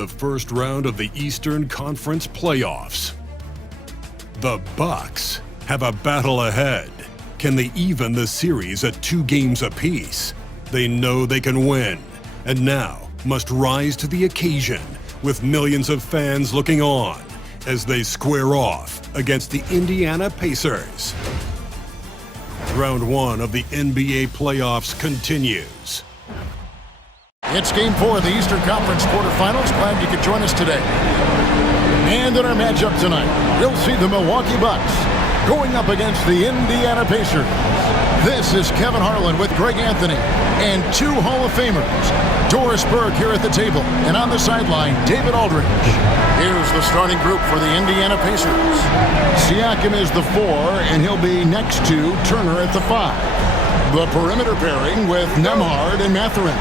the first round of the Eastern Conference playoffs. The Bucks have a battle ahead. Can they even the series at 2 games apiece? They know they can win, and now must rise to the occasion with millions of fans looking on as they square off against the Indiana Pacers. Round 1 of the NBA playoffs continues. It's Game 4 of the Eastern Conference quarterfinals. Glad you could join us today. And in our matchup tonight, you'll see the Milwaukee Bucks going up against the Indiana Pacers. This is Kevin Harlan with Greg Anthony and 2 Hall of Famers. Doris Burke here at the table, and on the sideline, David Aldridge. Here's the starting group for the Indiana Pacers. Siakam is the 4, and he'll be next to Turner at the 5. The perimeter pairing with Nembhard and Mathurin.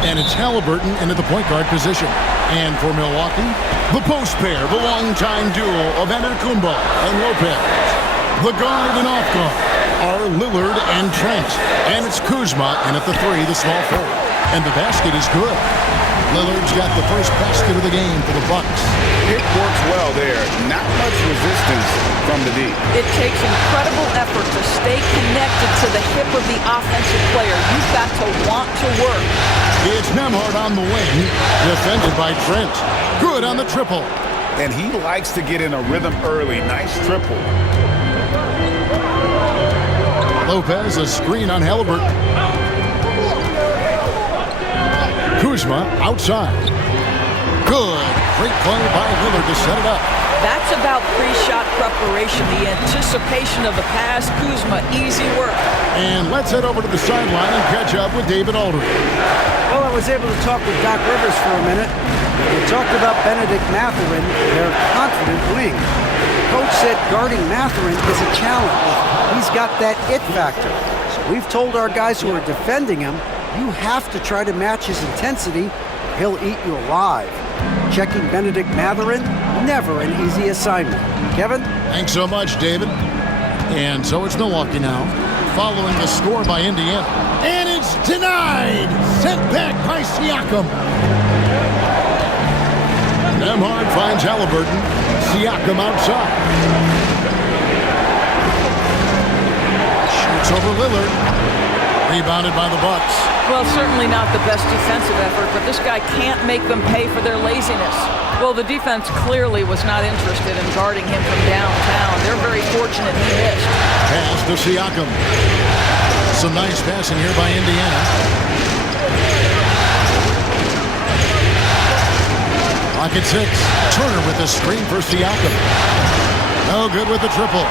And it's Halliburton into the point guard position. And for Milwaukee, the post pair, the longtime duo of Antetokounmpo and Lopez. The guard and off guard are Lillard and Trent. And it's Kuzma in at the 3, the small forward. And the basket is good. Lillard's got the first basket of the game for the Bucks. It works well there. Not much resistance from the D. It takes incredible effort to stay connected to the hip of the offensive player. You've got to want to work. It's Nembhard on the wing, defended by Trent. Good on the triple. And he likes to get in a rhythm early. Nice triple. Lopez, a screen on Halliburton. Kuzma outside. Good. Great play by Lillard to set it up. That's about pre-shot preparation, the anticipation of the pass. Kuzma, easy work. And let's head over to the sideline and catch up with David Aldridge. Well, I was able to talk with Doc Rivers for a minute. We talked about Benedict Mathurin, their confident wing. Coach said guarding Mathurin is a challenge. He's got that it factor. So we've told our guys who are defending him, you have to try to match his intensity. He'll eat you alive. Checking Benedict Mathurin, never an easy assignment. Kevin? Thanks so much, David. And so it's Milwaukee now, following the score by Indiana. And it's denied! Sent back by Siakam. Nembhard finds Halliburton. Siakam outside. Shoots over Lillard. Rebounded by the Bucks. Well, certainly not the best defensive effort, but this guy can't make them pay for their laziness. Well, the defense clearly was not interested in guarding him from downtown. They're very fortunate he missed. Pass to Siakam. Some nice passing here by Indiana. Pocket 6. Turner with the screen for Siakam. No good with the triple.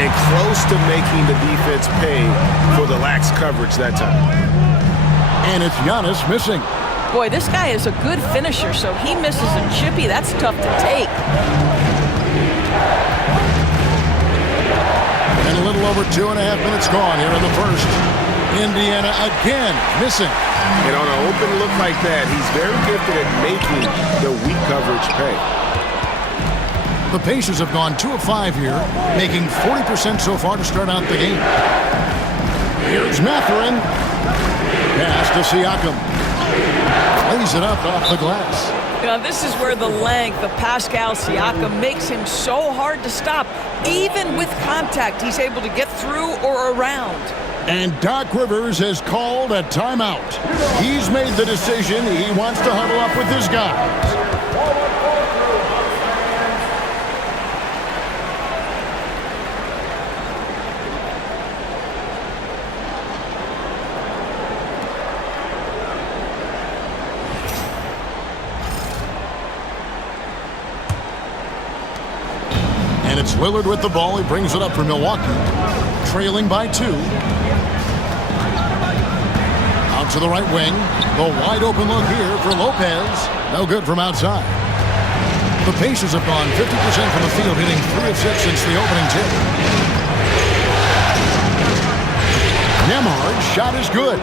And close to making the defense pay for the lax coverage that time. And it's Giannis missing. Boy, this guy is a good finisher, so he misses a chippy. That's tough to take. And a little over 2.5 minutes gone here in the first. Indiana again missing. And on an open look like that, he's very gifted at making the weak coverage pay. The Pacers have gone 2 of 5 here, making 40% so far to start out the game. Here's Mathurin. Pass to Siakam. Lays it up off the glass. You know, this is where the length of Pascal Siakam makes him so hard to stop. Even with contact, he's able to get through or around. And Doc Rivers has called a timeout. He's made the decision. He wants to huddle up with his guys. And it's Lillard with the ball. He brings it up for Milwaukee. Trailing by 2. Out to the right wing. The wide open look here for Lopez. No good from outside. The Pacers have gone 50% from the field, hitting 3 of 6 since the opening tip. Nembhard's shot is good.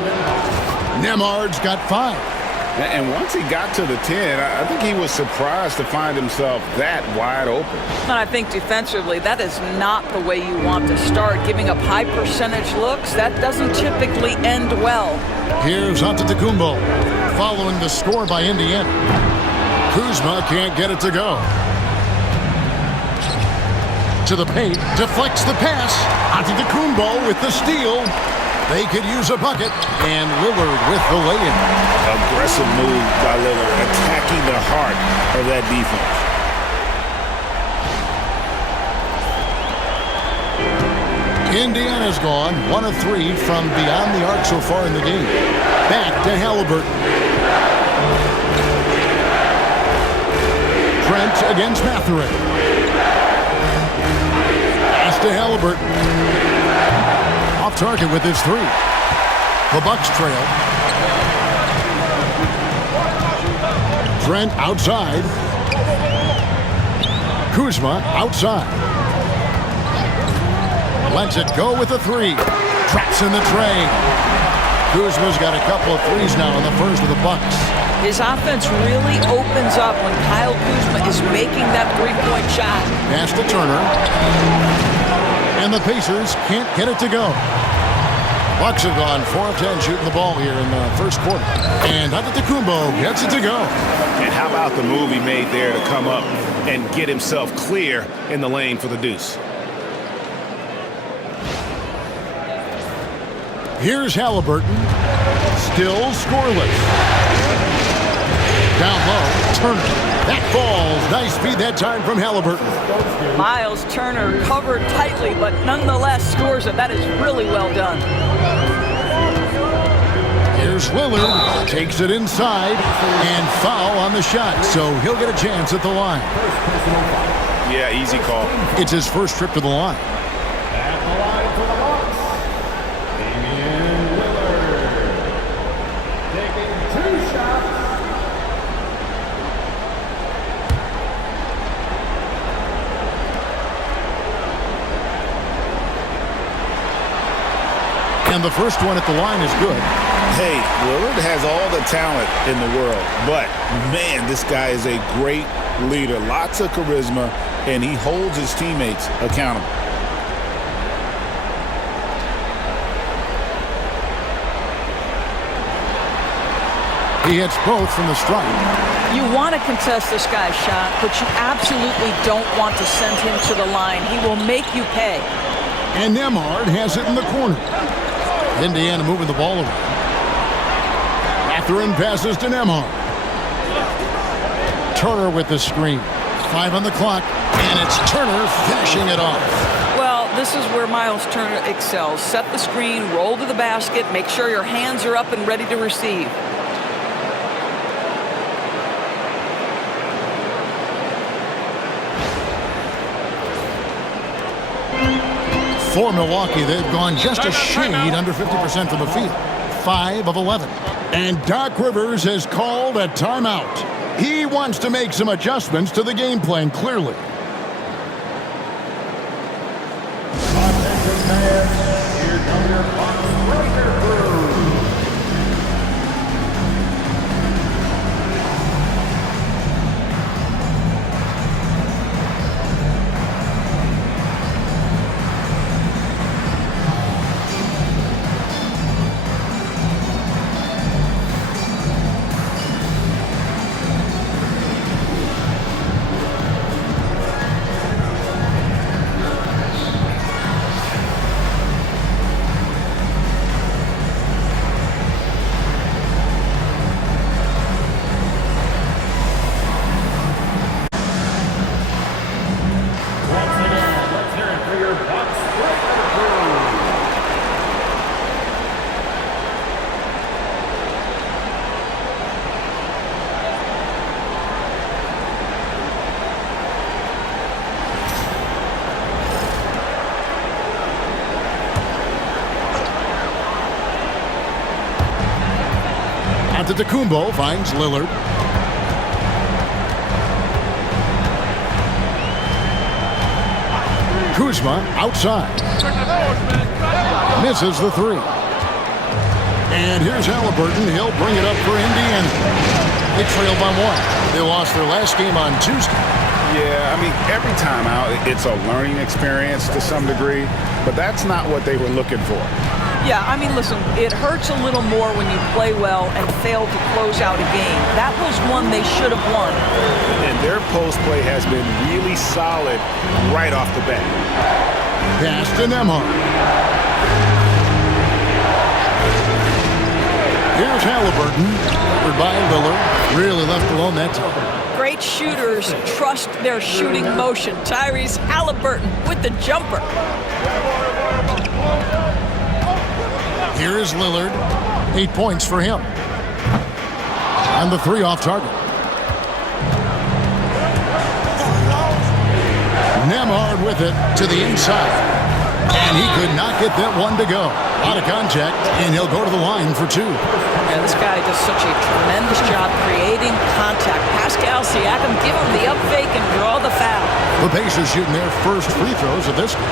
Nembhard's got 5. And once he got to the 10, I think he was surprised to find himself that wide open. And I think defensively, that is not the way you want to start. Giving up high percentage looks, that doesn't typically end well. Here's Antetokounmpo, following the score by Indiana. Kuzma can't get it to go. To the paint, deflects the pass. Antetokounmpo with the steal. They could use a bucket, and Lillard with the lay-in. Aggressive move by Lillard, attacking the heart of that defense. Indiana's gone 1 of 3 from beyond the arc so far in the game. Back to Halliburton. Trent against Mathurin. Pass to Halliburton. Off target with his 3. The Bucks trail. Trent outside. Kuzma outside. Lets it go with a 3. Traps in the tray. Kuzma's got a couple of threes now in the first of the Bucks. His offense really opens up when Kyle Kuzma is making that three-point shot. Pass to Turner. And the Pacers can't get it to go. Bucks have gone 4 of 10 shooting the ball here in the first quarter. And Antetokounmpo gets it to go. And how about the move he made there to come up and get himself clear in the lane for the deuce? Here's Halliburton. Still scoreless. Down low, Turner. That falls. Nice feed that time from Halliburton. Miles Turner covered tightly, but nonetheless scores it. That is really well done. Here's Lillard. Takes it inside. And foul on the shot, so he'll get a chance at the line. Yeah, easy call. It's his first trip to the line. At the line for the Bucks, Damian Lillard. Taking 2 shots. And the first one at the line is good. Hey, Lillard has all the talent in the world, but man, this guy is a great leader. Lots of charisma, and he holds his teammates accountable. He hits both from the stripe. You want to contest this guy's shot, but you absolutely don't want to send him to the line. He will make you pay. And Nembhard has it in the corner. Indiana moving the ball around. Mathurin passes to Nembhard. Turner with the screen. 5 on the clock, and it's Turner finishing it off. Well, this is where Miles Turner excels. Set the screen, roll to the basket, make sure your hands are up and ready to receive. For Milwaukee, they've gone just a shade under 50% from the field. 5 of 11. And Doc Rivers has called a timeout. He wants to make some adjustments to the game plan, clearly. Attention fans, here come your Bucks breaker crew. Antetokounmpo finds Lillard. Kuzma outside. Misses the 3. And here's Halliburton. He'll bring it up for Indiana. They trailed by 1. They lost their last game on Tuesday. Yeah, I mean, every time out, it's a learning experience to some degree, but that's not what they were looking for. Yeah, I mean, listen, it hurts a little more when you play well and fail to close out a game. That was one they should have won. And their post play has been really solid right off the bat. Pass to Nemhard. Here's Halliburton. Covered by Lillard. Really left alone that time. Great shooters trust their shooting motion. Tyrese Halliburton with the jumper. Here is Lillard. 8 points for him. And the 3 off target. Nemhard with it to the inside. And he could not get that one to go. Out of contact, and he'll go to the line for 2. Yeah, this guy does such a tremendous job creating contact. Pascal Siakam, give him the up fake and draw the foul. The Pacers shooting their first free throws of this game.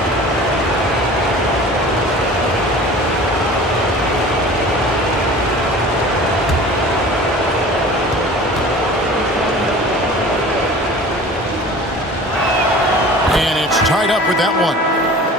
And it's tied up with that one.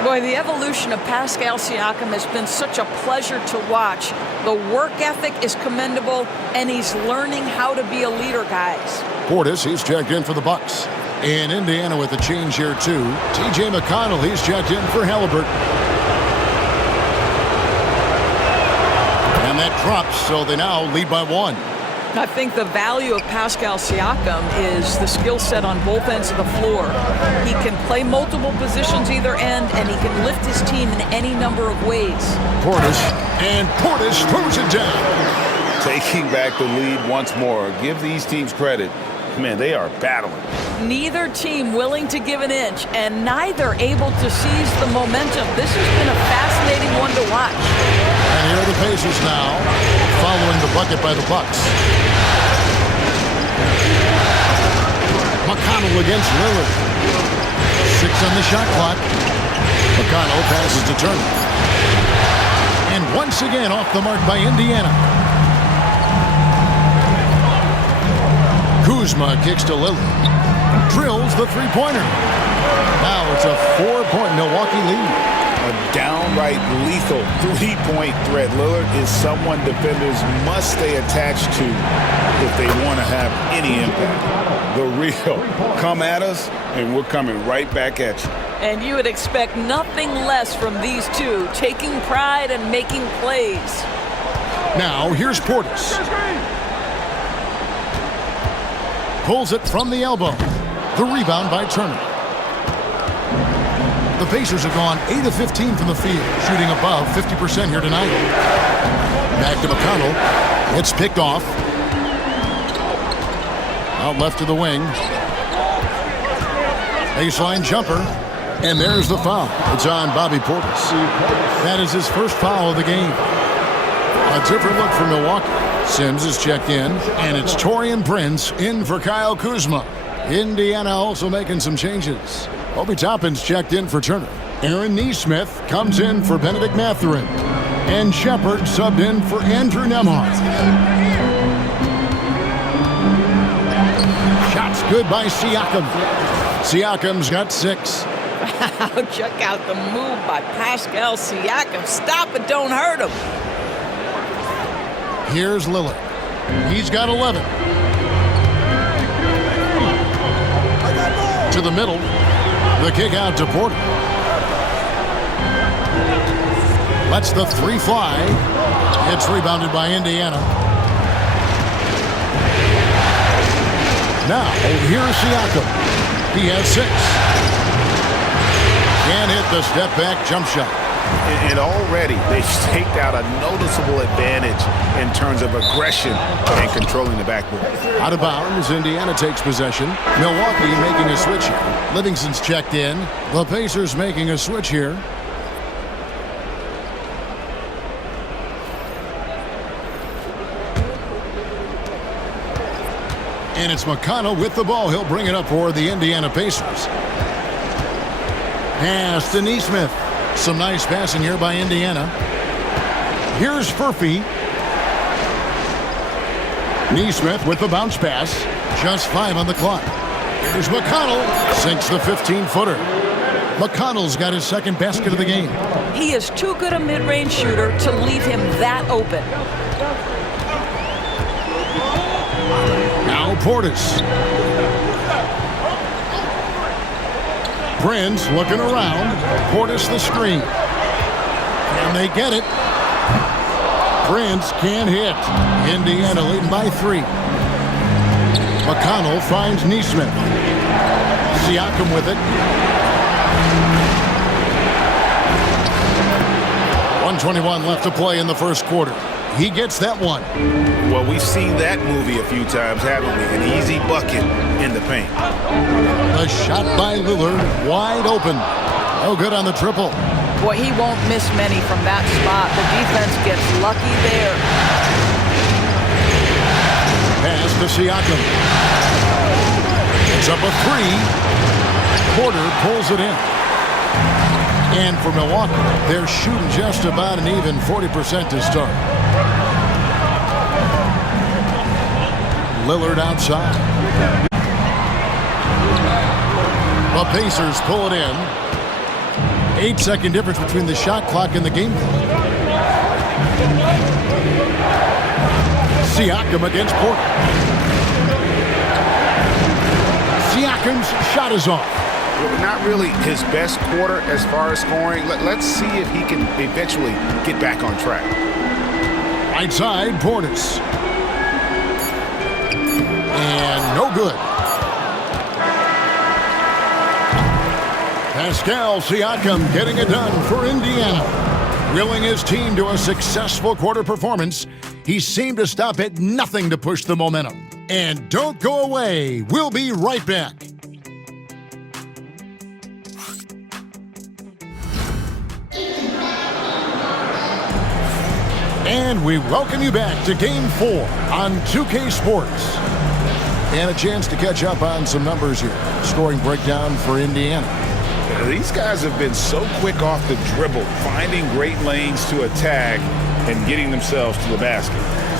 Boy, the evolution of Pascal Siakam has been such a pleasure to watch. The work ethic is commendable, and he's learning how to be a leader, guys. Portis, he's checked in for the Bucks. In Indiana with a change here, too. T.J. McConnell, he's checked in for Halliburton. And that drops, so they now lead by 1. I think the value of Pascal Siakam is the skill set on both ends of the floor. He can play multiple positions either end, and he can lift his team in any number of ways. Portis throws it down. Taking back the lead once more. Give these teams credit. Man, they are battling. Neither team willing to give an inch, and neither able to seize the momentum. This has been a fascinating one to watch. And here are the Pacers now, following the bucket by the Bucks. McConnell against Lillard. 6 on the shot clock. McConnell passes to Turner. And once again off the mark by Indiana. Kuzma kicks to Lillard. Drills the three-pointer. Now it's a 4-point Milwaukee lead. A downright lethal three-point threat. Lillard is someone defenders must stay attached to if they want to have any impact. The real come at us, and we're coming right back at you. And you would expect nothing less from these two, taking pride and making plays. Now here's Portis. Pulls it from the elbow. The rebound by Turner. The Pacers have gone 8 of 15 from the field, shooting above 50% here tonight. Back to McConnell. It's picked off. Out left to the wing. Baseline jumper. And there's the foul. It's on Bobby Portis. That is his first foul of the game. A different look for Milwaukee. Sims is checked in, and it's Taurean Prince in for Kyle Kuzma. Indiana also making some changes. Obi Toppin's checked in for Turner. Aaron Nesmith comes in for Benedict Mathurin. And Shepard subbed in for Andrew Nemhard. Shots good by Siakam. Siakam's got 6. Wow, check out the move by Pascal Siakam. Stop it, don't hurt him. Here's Lillard. He's got 11. To the middle. The kick out to Porter. Lets the 3 fly. It's rebounded by Indiana. Now, here's Siakam. He has 6. Can't hit the step-back jump shot. And already they've staked out a noticeable advantage in terms of aggression and controlling the backboard. Out of bounds, Indiana takes possession. Milwaukee making a switch here. Livingston's checked in. The Pacers making a switch here. And it's McConnell with the ball. He'll bring it up for the Indiana Pacers. Pass to Nesmith. Some nice passing here by Indiana. Here's Furphy. Nesmith with the bounce pass. Just 5 on the clock. Here's McConnell. Sinks the 15-footer. McConnell's got his second basket of the game. He is too good a mid-range shooter to leave him that open. Now Portis. Prince looking around. Portis the screen. Can they get it? Prince can't hit. Indiana leading by 3. McConnell finds Neesmith. Siakam with it. 1:21 left to play in the first quarter. He gets that one. Well, we've seen that movie a few times, haven't we? An easy bucket in the paint. A shot by Lillard, wide open. No good on the triple. Boy, he won't miss many from that spot. The defense gets lucky there. Pass to Siakam. It's up a 3. Porter pulls it in. And for Milwaukee, they're shooting just about an even 40% to start. Lillard outside. The Pacers pull it in. 8-second difference between the shot clock and the game clock. Siakam against Porter. Siakam's shot is off. Not really his best quarter as far as scoring. Let's see if he can eventually get back on track. Right side, Portis. And no good. Pascal Siakam getting it done for Indiana. Willing his team to a successful quarter performance, he seemed to stop at nothing to push the momentum. And don't go away. We'll be right back. And we welcome you back to Game 4 on 2K Sports. And a chance to catch up on some numbers here. Scoring breakdown for Indiana. These guys have been so quick off the dribble, finding great lanes to attack and getting themselves to the basket.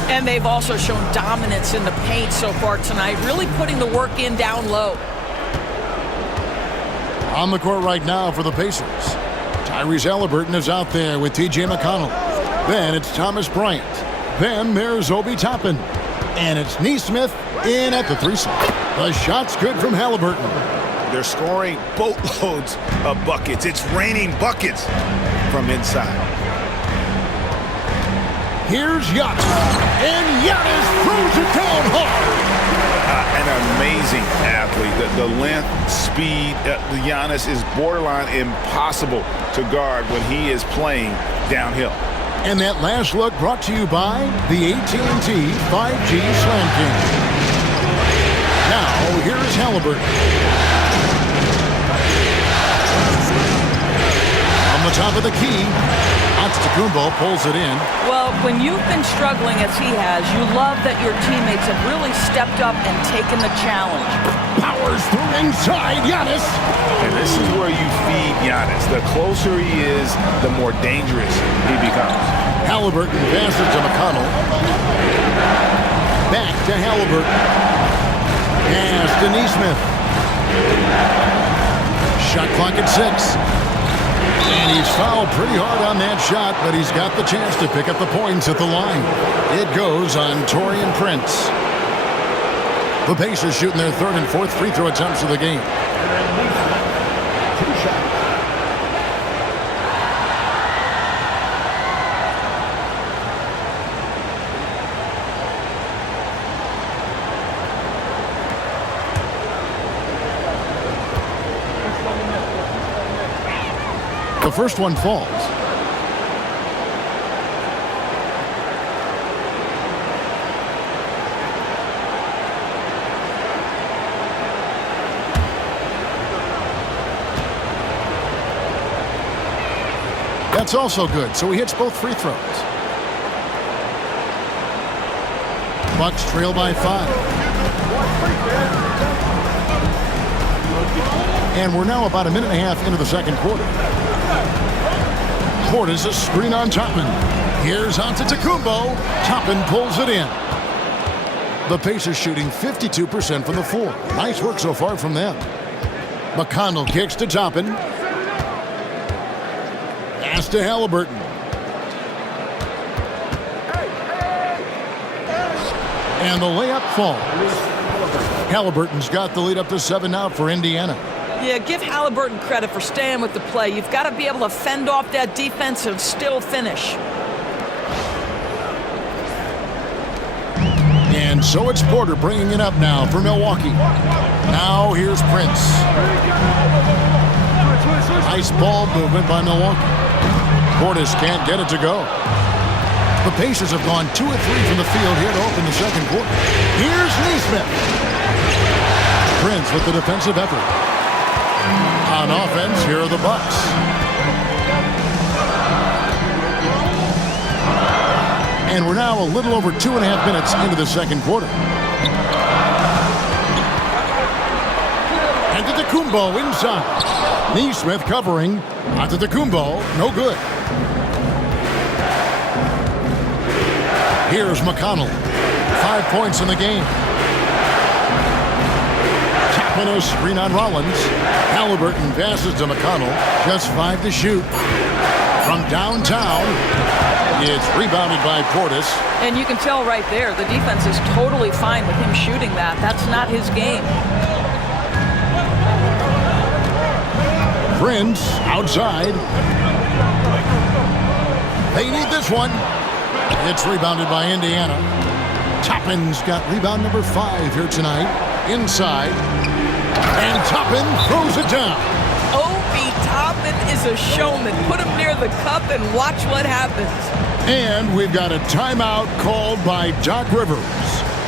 And they've also shown dominance in the paint so far tonight, really putting the work in down low. On the court right now for the Pacers. Tyrese Haliburton is out there with T.J. McConnell. Then it's Thomas Bryant. Then there's Obi Toppin. And it's Neesmith in at the 3 slot. The shot's good from Haliburton. They're scoring boatloads of buckets. It's raining buckets from inside. Here's Giannis. And Giannis throws it down hard. An amazing athlete. The length, speed, the Giannis is borderline impossible to guard when he is playing downhill. And that last look brought to you by the AT&T 5G Slam King. Now, here's Haliburton. On the top of the key, Antetokounmpo pulls it in. Well, when you've been struggling as he has, you love that your teammates have really stepped up and taken the challenge. Powers through inside, Giannis. And this is where you feed Giannis. The closer he is, the more dangerous he becomes. Haliburton passes to McConnell. Back to Haliburton. Pass to Neesmith. Shot clock at 6. And he's fouled pretty hard on that shot, but he's got the chance to pick up the points at the line. It goes on Taurean Prince. The Pacers shooting their 3rd and 4th free throw attempts of the game. The first one falls. That's also good, so he hits both free throws. Bucks trail by 5. And we're now about a minute and a half into the second quarter. Portis a screen on Toppin. Here's Antetokounmpo. Toppin pulls it in. The Pacers shooting 52% from the floor. Nice work so far from them. McConnell kicks to Toppin. Pass to Halliburton. And the layup falls. Halliburton's got the lead up to 7 now for Indiana. Yeah, give Halliburton credit for staying with the play. You've got to be able to fend off that defense and still finish. And so it's Porter bringing it up now for Milwaukee. Now here's Prince. Nice ball movement by Milwaukee. Portis can't get it to go. The Pacers have gone 2 of 3 from the field here to open the second quarter. Here's Neesmith. Prince with the defensive effort. On offense, here are the Bucks. And we're now a little over 2.5 minutes into the second quarter. Antetokounmpo inside. Neesmith covering. Antetokounmpo, no good. Here's McConnell. 5 points in the game. Tapping a screen on Rollins. Halliburton passes to McConnell. Just 5 to shoot. From downtown, it's rebounded by Portis. And you can tell right there, the defense is totally fine with him shooting that. That's not his game. Prince outside. They need this one. It's rebounded by Indiana. Toppin's got rebound number 5 here tonight. Inside. And Toppin throws it down. Obi Toppin is a showman. Put him near the cup and watch what happens. And we've got a timeout called by Doc Rivers.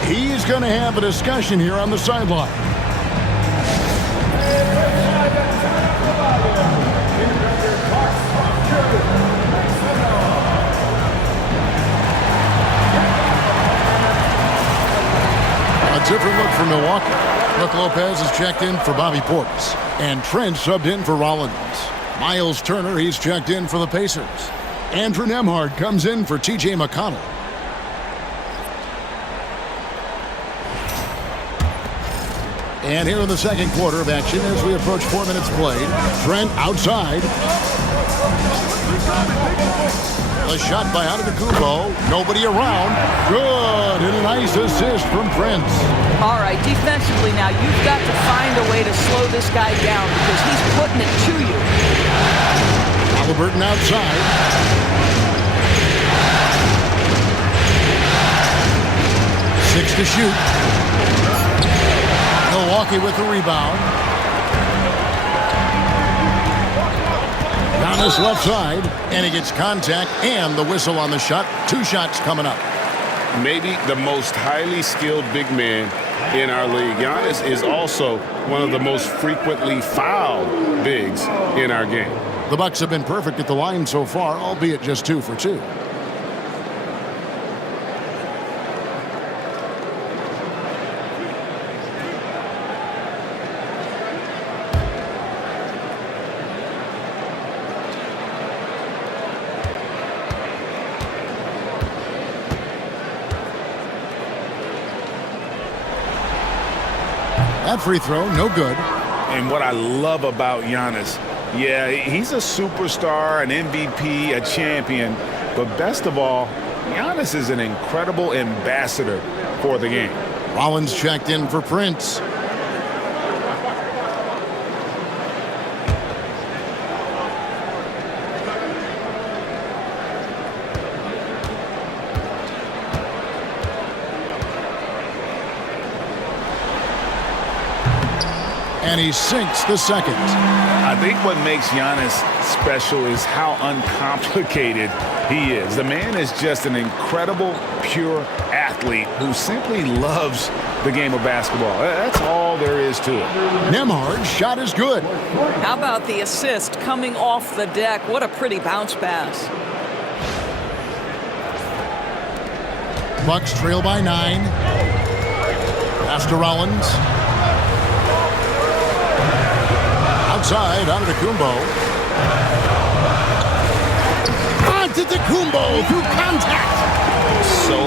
He's going to have a discussion here on the sideline. A different look for Milwaukee. Brook Lopez is checked in for Bobby Portis. And Trent subbed in for Rollins. Miles Turner, he's checked in for the Pacers. Andrew Nembhard comes in for T.J. McConnell. And here in the second quarter of action as we approach 4 minutes played. Trent outside. A shot by Antetokounmpo. Nobody around. Good. And a nice assist from Prince. All right, defensively now, you've got to find a way to slow this guy down because he's putting it to you. Halliburton outside. 6 to shoot. Milwaukee with the rebound. Giannis left side, and he gets contact and the whistle on the shot. 2 shots coming up. Maybe the most highly skilled big man in our league. Giannis is also one of the most frequently fouled bigs in our game. The Bucks have been perfect at the line so far, albeit just 2 for 2. That free throw, no good. And what I love about Giannis, yeah, he's a superstar, an MVP, a champion, but best of all, Giannis is an incredible ambassador for the game. Rollins checked in for Prince. And he sinks the second. I think what makes Giannis special is how uncomplicated he is. The man is just an incredible, pure athlete who simply loves the game of basketball. That's all there is to it. Nembhard's shot is good. How about the assist coming off the deck? What a pretty bounce pass. Bucks trail by 9. Pass to Rollins. Outside, Antetokounmpo. Antetokounmpo through contact. So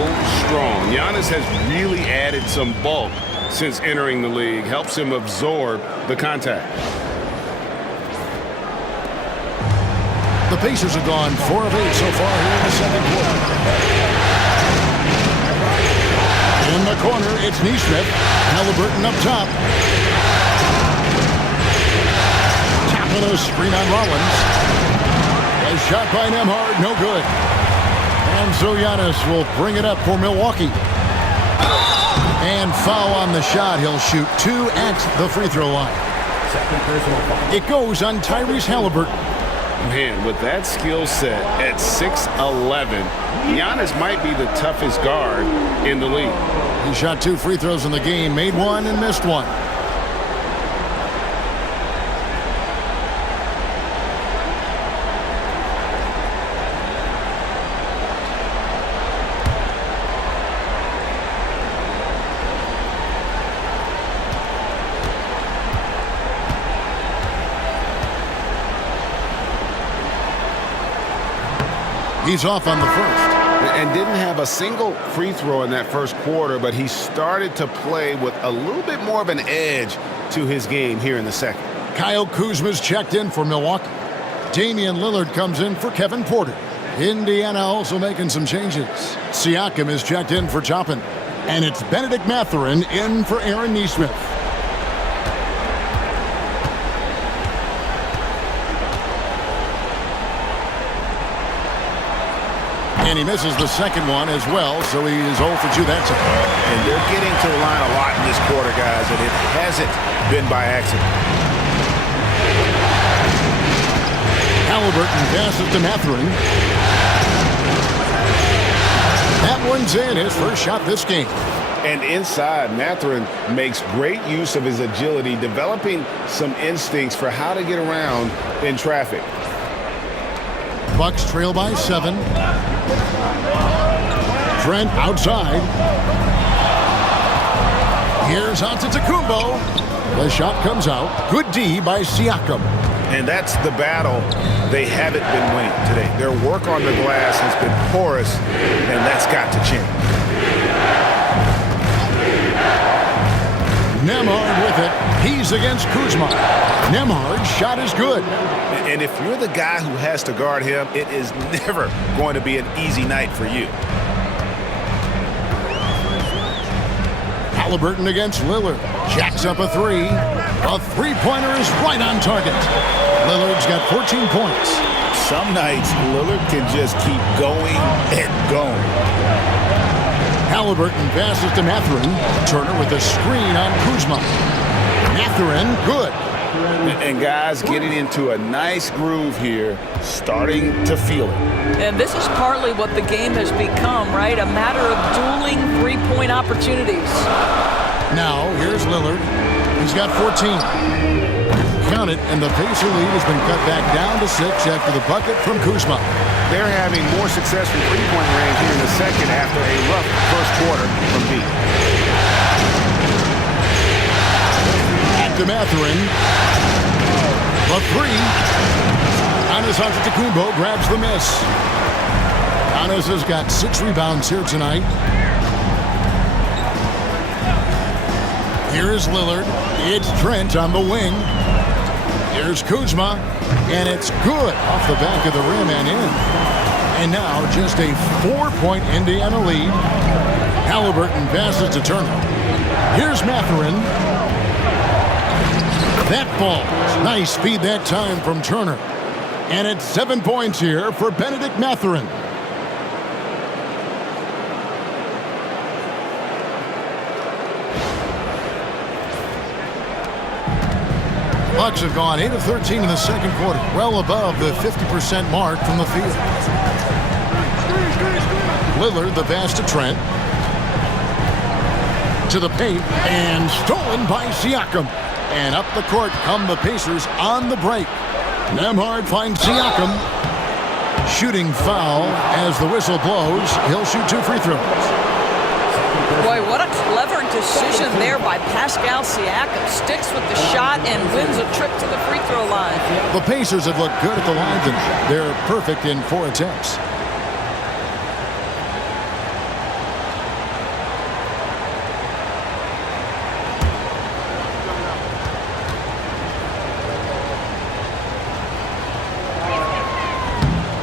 strong. Giannis has really added some bulk since entering the league. Helps him absorb the contact. The Pacers have gone 4 of 8 so far here in the second quarter. In the corner, it's Neesmith. Halliburton up top. Tapping a screen on Rollins. A shot by Nembhard, no good. And so Giannis will bring it up for Milwaukee. And foul on the shot. He'll shoot 2 at the free throw line. Second personal foul. It goes on Tyrese Halliburton. Man, with that skill set at 6'11", Giannis might be the toughest guard in the league. He shot 2 free throws in the game, made 1 and missed 1. He's off on the first. And didn't have a single free throw in that first quarter, but he started to play with a little bit more of an edge to his game here in the second. Kyle Kuzma's checked in for Milwaukee. Damian Lillard comes in for Kevin Porter. Indiana also making some changes. Siakam is checked in for Toppin. And it's Benedict Mathurin in for Aaron Neesmith. And he misses the second one as well, so he is 0 for 2 that time. And they're getting to the line a lot in this quarter, guys, and it hasn't been by accident. Halliburton passes to Mathurin. That one's in, his first shot this game. And inside, Mathurin makes great use of his agility, developing some instincts for how to get around in traffic. Bucks trail by 7. Trent outside. Here's Antetokounmpo. The shot comes out. Good D by Siakam. And that's the battle they haven't been winning today. Their work on the glass has been porous, and that's got to change. Nembhard with it. He's against Kuzma. Nembhard's shot is good. And if you're the guy who has to guard him, it is never going to be an easy night for you. Halliburton against Lillard. Jacks up a 3. A three-pointer is right on target. Lillard's got 14 points. Some nights, Lillard can just keep going and going. Halliburton passes to Mathurin. Turner with a screen on Kuzma. Mathurin, good. And guys getting into a nice groove here, starting to feel it. And this is partly what the game has become, right? A matter of dueling three-point opportunities. Now, here's Lillard. He's got 14. Count it, and the Pacer lead has been cut back down to 6 after the bucket from Kuzma. They're having more success from three-point range here in the second after a rough first quarter from deep. To Mathurin. A 3. Giannis Antetokounmpo grabs the miss. Giannis has got 6 rebounds here tonight. Here is Lillard. It's Trent on the wing. Here's Kuzma. And it's good off the back of the rim and in. And now just a 4-point Indiana lead. Halliburton passes to Turner. Here's Mathurin. That ball. Nice feed that time from Turner. And it's 7 points here for Benedict Mathurin. Bucks have gone 8 of 13 in the second quarter, well above the 50% mark from the field. Lillard, the pass to Trent. To the paint, and stolen by Siakam. And up the court come the Pacers on the break. Nembhard finds Siakam. Shooting foul as the whistle blows. He'll shoot 2 free throws. Boy, what a clever decision there by Pascal Siakam. Sticks with the shot and wins a trip to the free throw line. The Pacers have looked good at the line tonight. They're perfect in 4 attempts.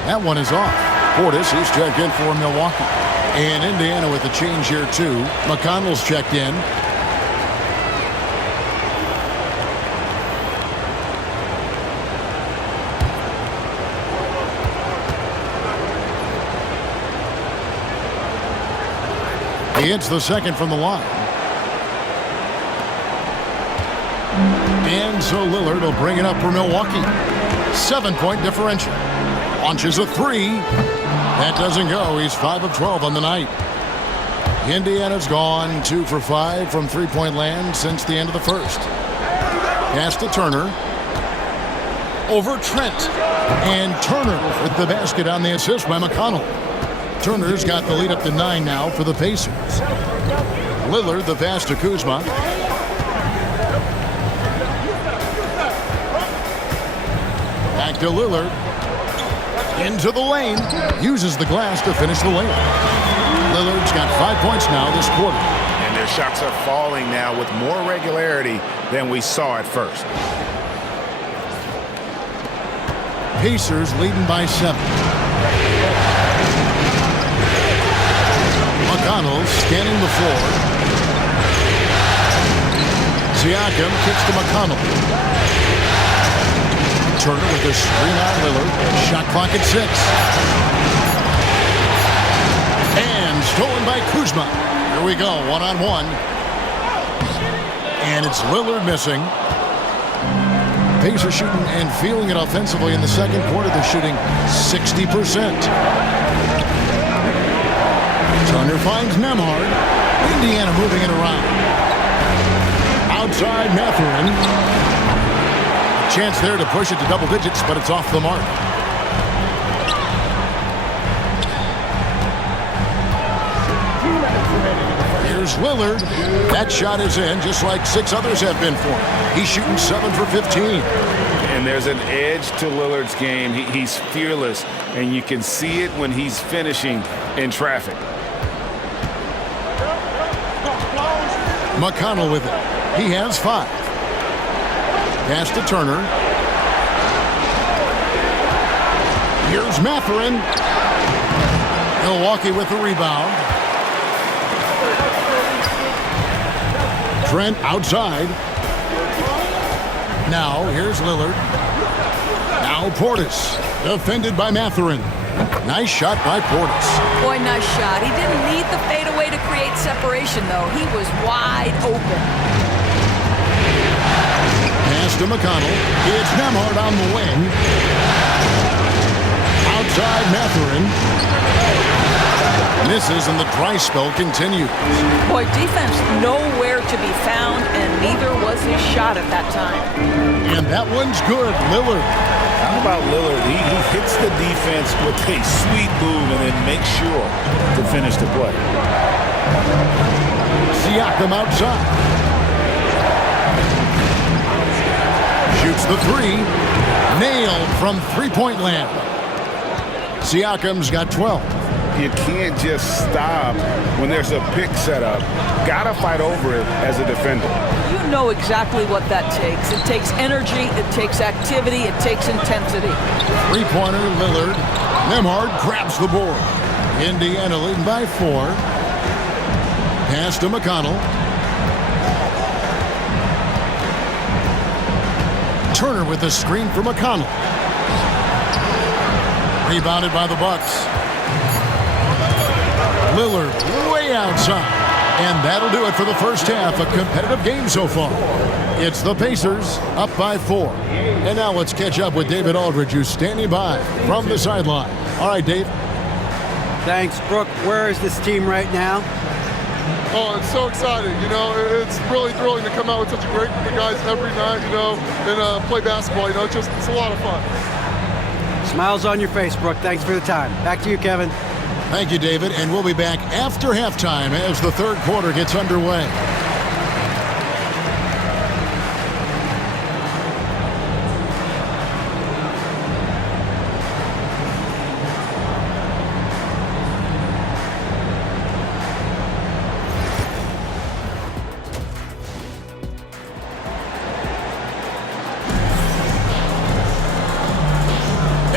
That one is off. Portis is checked in for Milwaukee. And Indiana with a change here, too. McConnell's checked in. He hits the second from the line. And so Lillard will bring it up for Milwaukee. 7-point differential. Launches a three. That doesn't go. He's 5 of 12 on the night. Indiana's gone 2 for 5 from three-point land since the end of the first. Pass to Turner. Over Trent. And Turner with the basket on the assist by McConnell. Turner's got the lead up to 9 now for the Pacers. Lillard, the pass to Kuzma. Back to Lillard. Into the lane. Uses the glass to finish the layup. Lillard's got 5 points now this quarter. And their shots are falling now with more regularity than we saw at first. Pacers leading by 7. McConnell scanning the floor. Siakam kicks to McConnell. Turner with a screen on Lillard. Shot clock at 6. And stolen by Kuzma. Here we go, one-on-one. And it's Lillard missing. Pacers shooting and feeling it offensively in the second quarter. They're shooting 60%. Turner finds Nembhard. Indiana moving it around. Outside Mathurin. Chance there to push it to double digits, but it's off the mark. Here's Lillard. That shot is in, just like 6 others have been for him. He's shooting 7 for 15. And there's an edge to Lillard's game. He's fearless, and you can see it when he's finishing in traffic. McConnell with it. He has 5. Pass to Turner. Here's Mathurin. Milwaukee with the rebound. Trent outside. Now here's Lillard. Now Portis. Defended by Mathurin. Nice shot by Portis. Boy, nice shot. He didn't need the fadeaway to create separation, though. He was wide open. Pass to McConnell. It's Nembhard on the wing. Outside Mathurin. Misses and the dry spell continues. Boy, defense nowhere to be found, and neither was his shot at that time. And that one's good. Lillard. How about Lillard? He hits the defense with a sweet move and then makes sure to finish the play. Siakam outside. Shoots the three. Nailed from three-point land. Siakam's got 12. You can't just stop when there's a pick set up. Gotta fight over it as a defender. You know exactly what that takes. It takes energy, it takes activity, it takes intensity. Three-pointer, Lillard. Nembhard grabs the board. Indiana leading by 4. Pass to McConnell. Turner with the screen for McConnell. Rebounded by the Bucks. Lillard way outside. And that'll do it for the first half. A competitive game so far. It's the Pacers up by 4. And now let's catch up with David Aldridge, who's standing by from the sideline. All right, Dave. Thanks, Brooke. Where is this team right now? Oh, it's so exciting. You know, it's really thrilling to come out with such a great group of guys every night, you know, and play basketball. You know, it's a lot of fun. Smiles on your face, Brooke. Thanks for the time. Back to you, Kevin. Thank you, David. And we'll be back after halftime as the third quarter gets underway.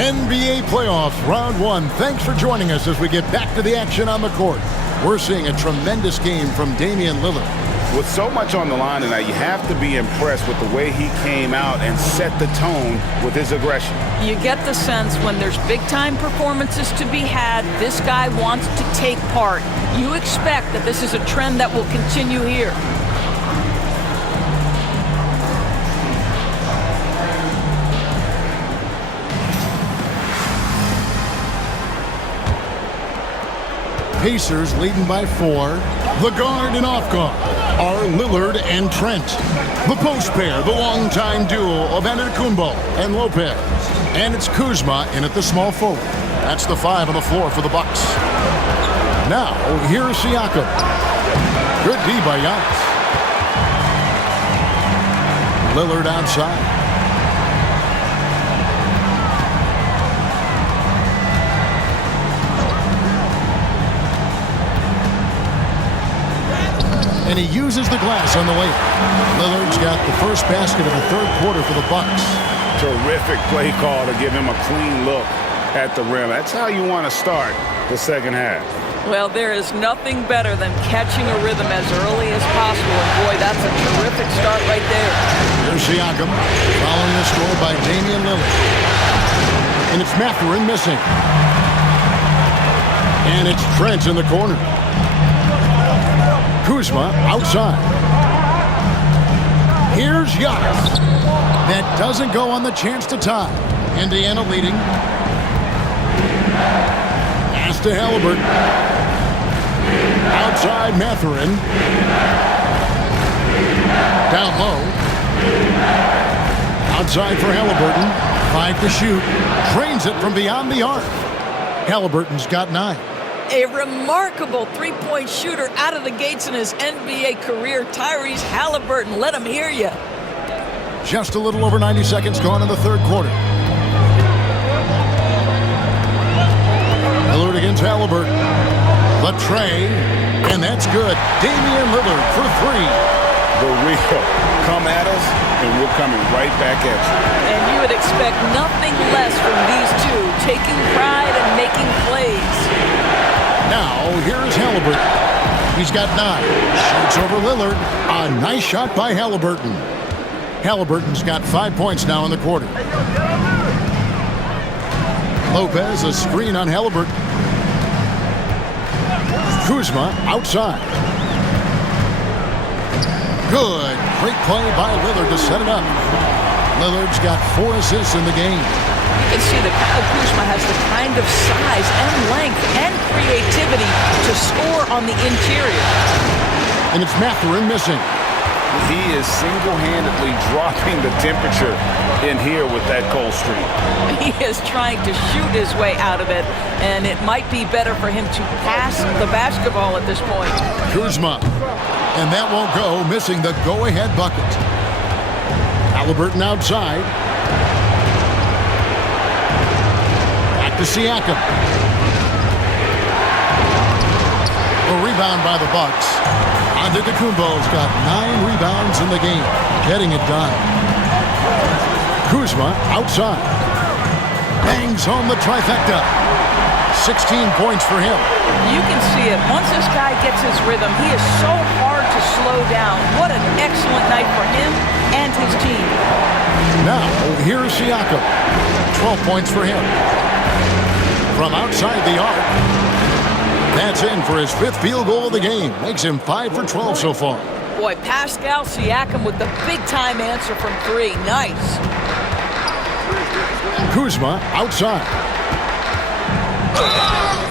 NBA playoffs, round one. Thanks for joining us as we get back to the action on the court. We're seeing a tremendous game from Damian Lillard. With so much on the line tonight, you have to be impressed with the way he came out and set the tone with his aggression. You get the sense when there's big-time performances to be had, this guy wants to take part. You expect that this is a trend that will continue here. Pacers leading by 4. The guard and off guard are Lillard and Trent. The post pair, the longtime duo of Antetokounmpo and Lopez. And it's Kuzma in at the small forward. That's the 5 on the floor for the Bucks. Now, here's Siakam. Good D by Giannis. Lillard outside. And he uses the glass on the layup. Lillard's got the first basket of the third quarter for the Bucks. Terrific play call to give him a clean look at the rim. That's how you want to start the second half. Well, there is nothing better than catching a rhythm as early as possible. And boy, that's a terrific start right there. Here's Siakam, following the score by Damian Lillard. And it's Mathurin missing. And it's Trent in the corner. Kuzma outside. Here's Giannis. That doesn't go on the chance to tie. Indiana leading. Pass to Halliburton. Outside Mathurin. Down low. Outside for Halliburton. 5 to shoot. Drains it from beyond the arc. Halliburton's got 9. A remarkable three-point shooter out of the gates in his NBA career, Tyrese Halliburton. Let him hear you. Just a little over 90 seconds gone in the third quarter. Lillard against Halliburton. The tray, and that's good. Damian Lillard for 3. The real come at us, and we're coming right back at you. And you would expect nothing less from these two, taking pride and making plays. Now, here's Halliburton. He's got 9. Shoots over Lillard. A nice shot by Halliburton. Halliburton's got 5 points now in the quarter. Lopez, a screen on Halliburton. Kuzma outside. Good. Great play by Lillard to set it up. Lillard's got 4 assists in the game. You can see that Kyle Kuzma has the kind of size and length and creativity to score on the interior. And it's Mathurin missing. He is single-handedly dropping the temperature in here with that cold streak. He is trying to shoot his way out of it, and it might be better for him to pass the basketball at this point. Kuzma. And that won't go, missing the go-ahead bucket. Halliburton outside. To Siakam. A rebound by the Bucks. Antetokounmpo's got 9 rebounds in the game, getting it done. Kuzma outside. Bangs home the trifecta. 16 points for him. You can see it. Once this guy gets his rhythm, he is so hard to slow down. What an excellent night for him and his team. Now, here's Siakam. 12 points for him. From outside the arc. That's in for his 5th field goal of the game. Makes him 5 for 12 so far. Boy, Pascal Siakam with the big-time answer from 3. Nice. Kuzma outside.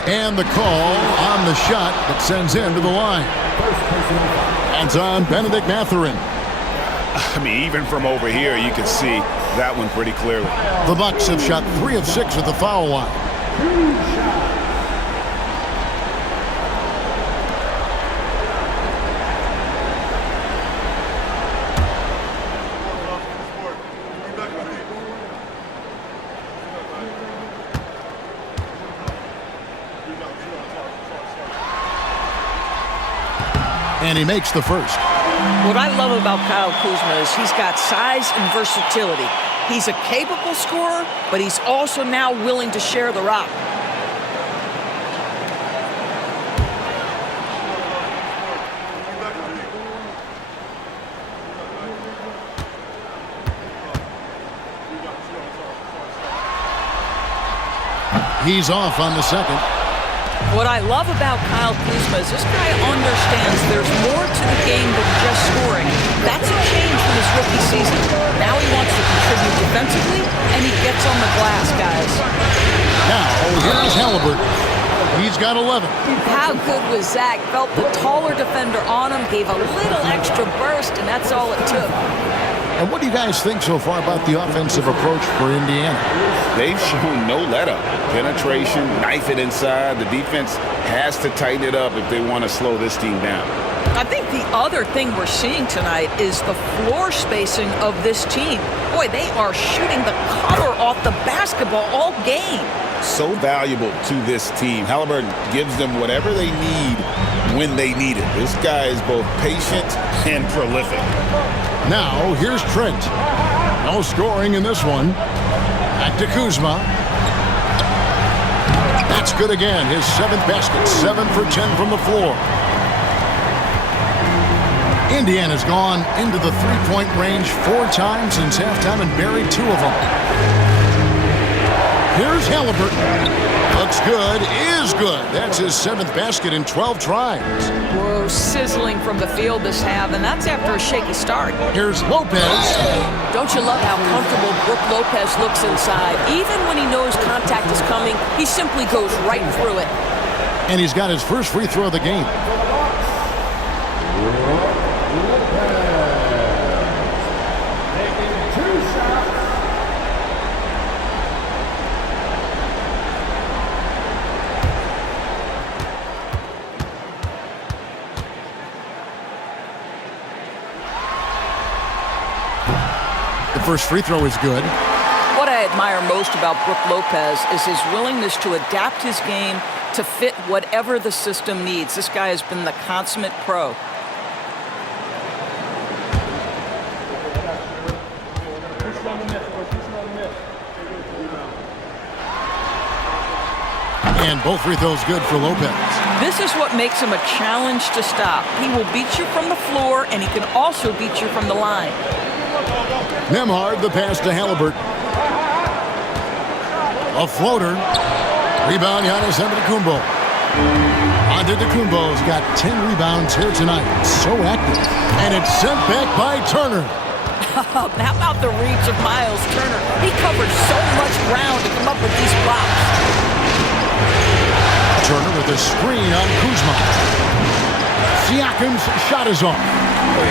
And the call on the shot that sends him to the line. That's on Benedict Mathurin. I mean, even from over here, you can see that one pretty clearly. The Bucks have shot 3 of 6 at the foul line. And he makes the first. What I love about Kyle Kuzma is he's got size and versatility. He's a capable scorer, but he's also now willing to share the rock. He's off on the second. What I love about Kyle Kuzma is this guy understands there's more to the game than just scoring. That's a change from his rookie season. Now he wants to contribute defensively, and he gets on the glass, guys. Now, here's Halliburton. He's got 11. How good was Zach? Felt the taller defender on him, gave a little extra burst, and that's all it took. And what do you guys think so far about the offensive approach for Indiana? They've shown no let-up. Penetration, knife it inside. The defense has to tighten it up if they want to slow this team down. I think the other thing we're seeing tonight is the floor spacing of this team. Boy, they are shooting the cover off the basketball all game. So valuable to this team. Halliburton gives them whatever they need when they need it. This guy is both patient and prolific. Now, here's Trent. No scoring in this one. Back to Kuzma. That's good again. His 7th basket. 7 for 10 from the floor. Indiana's gone into the three-point range 4 times since halftime and buried 2 of them. Here's Halliburton. Looks good, is good. That's his 7th basket in 12 tries. Whoa, sizzling from the field this half, and that's after a shaky start. Here's Lopez. Don't you love how comfortable Brook Lopez looks inside? Even when he knows contact is coming, he simply goes right through it. And he's got his first free throw of the game. First free throw is good. What I admire most about Brook Lopez is his willingness to adapt his game to fit whatever the system needs. This guy has been the consummate pro. And both free throws good for Lopez. This is what makes him a challenge to stop. He will beat you from the floor, and he can also beat you from the line. Nembhard, the pass to Halliburton. A floater. Rebound, Giannis Antetokounmpo. Antetokounmpo's got 10 rebounds here tonight. So active. And it's sent back by Turner. How about the reach of Miles Turner? He covered so much ground to come up with these blocks. Turner with a screen on Kuzma. Siakam's shot is off.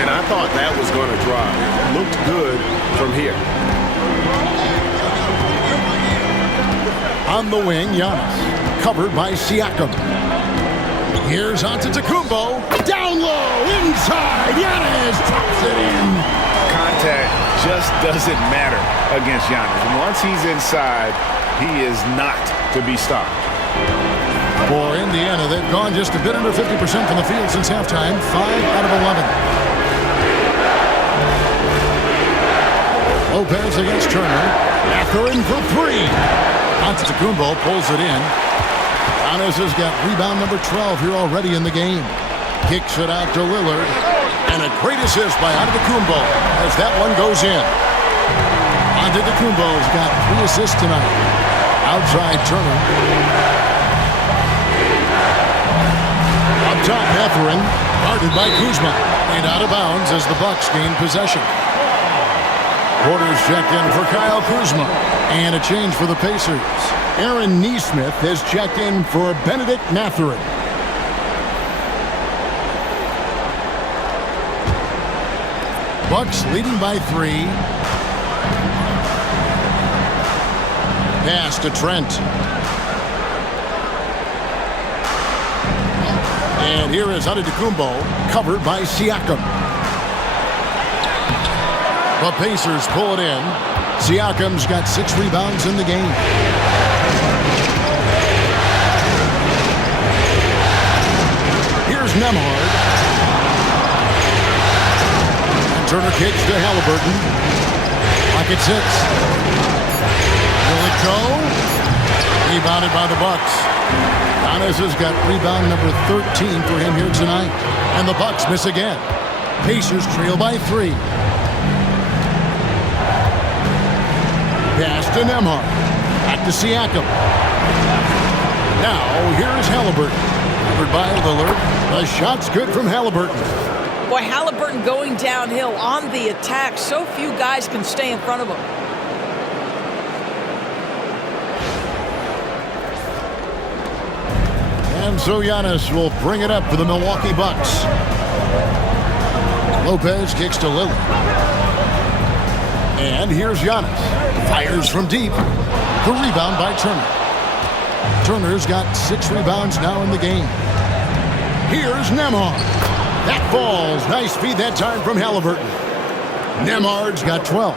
And I thought that was going to drive. Looked good from here. On the wing, Giannis. Covered by Siakam. Here's Antetokounmpo. Down low, inside. Giannis taps it in. Contact just doesn't matter against Giannis. And once he's inside, he is not to be stopped. For Indiana, they've gone just a bit under 50% from the field since halftime. 5 out of 11. Lopez against Turner. Mathurin for 3. Antetokounmpo pulls it in. Giannis has got rebound number 12 here already in the game. Kicks it out to Lillard. And a great assist by Antetokounmpo as that one goes in. Antetokounmpo's got 3 assists tonight. Outside Turner. Up top, Mathurin. Guarded by Kuzma. And out of bounds as the Bucks gain possession. Porter's checked in for Kyle Kuzma. And a change for the Pacers. Aaron Nesmith has checked in for Benedict Mathurin. Bucks leading by 3. Pass to Trent. And here is Antetokounmpo, covered by Siakam. The Pacers pull it in. Siakam's got 6 rebounds in the game. Here's Nembhard. And Turner kicks to Halliburton. A back at 6. Will it go? Rebounded by the Bucks. Giannis has got rebound number 13 for him here tonight. And the Bucks miss again. Pacers trail by 3. Pass to Nembhard. Back to Siakam. Now, here's Halliburton. Covered by Lillard. The shot's good from Halliburton. Boy, Halliburton going downhill on the attack. So few guys can stay in front of him. And so Giannis will bring it up for the Milwaukee Bucks. Lopez kicks to Lillard. And here's Giannis. Fires from deep. The rebound by Turner. Turner's got 6 rebounds now in the game. Here's Nembhard. That falls. Nice feed that time from Halliburton. Nembhard's got 12.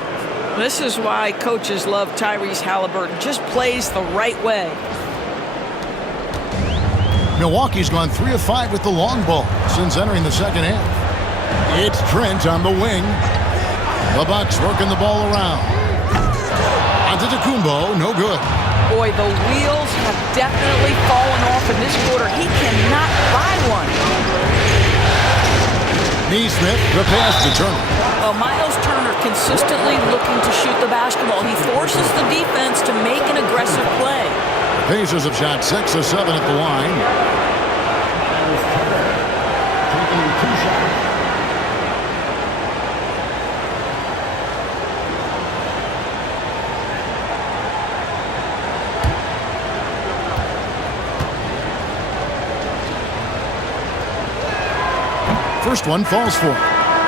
This is why coaches love Tyrese Halliburton. Just plays the right way. Milwaukee's gone 3 of 5 with the long ball since entering the second half. It's Trent on the wing. The Bucks working the ball around. Antetokounmpo, no good. Boy, the wheels have definitely fallen off in this quarter. He cannot buy one. Neesmith, the pass to Turner. Well, Miles Turner consistently looking to shoot the basketball. He forces the defense to make an aggressive play. Pacers have shot 6 of 7 at the line. Taking 2 shots. First one falls for him.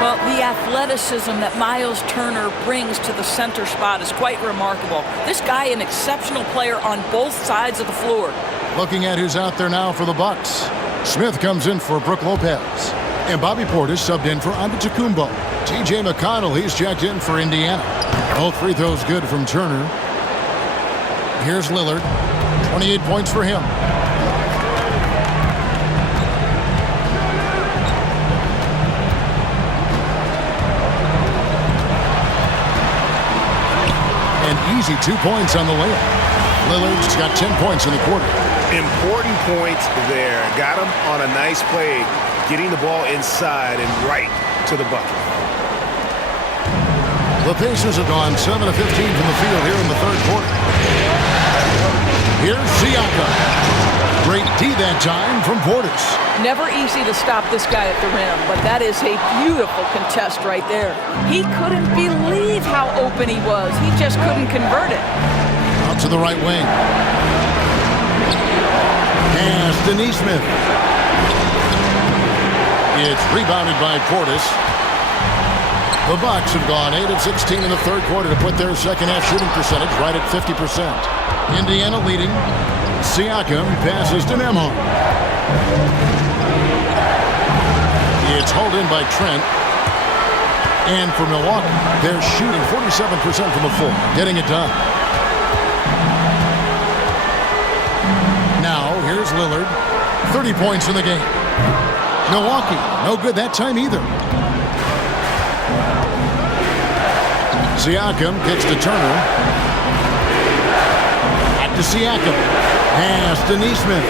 Well, the athleticism that Miles Turner brings to the center spot is quite remarkable. This guy, an exceptional player on both sides of the floor. Looking at who's out there now for the Bucks. Smith comes in for Brook Lopez. And Bobby Portis subbed in for Antetokounmpo. T.J. McConnell, he's checked in for Indiana. Both free throws good from Turner. Here's Lillard. 28 points for him. Easy 2 points on the layup. Lillard's got 10 points in the quarter. Important points there. Got him on a nice play, getting the ball inside and right to the bucket. The Pacers have gone 7 of 15 from the field here in the third quarter. Here's Siakam. Great D that time from Portis. Never easy to stop this guy at the rim, but that is a beautiful contest right there. He couldn't believe how open he was. He just couldn't convert it. Out to the right wing. Pass to Neesmith. It's rebounded by Portis. The Bucks have gone 8 of 16 in the third quarter to put their second half shooting percentage right at 50%. Indiana leading. Siakam passes to Nembhard. It's hauled in by Trent. And for Milwaukee, they're shooting 47% from the floor, getting it done. Now, here's Lillard. 30 points in the game. Milwaukee, no good that time either. Siakam kicks to Turner. Back to Siakam. Pass to Neesmith.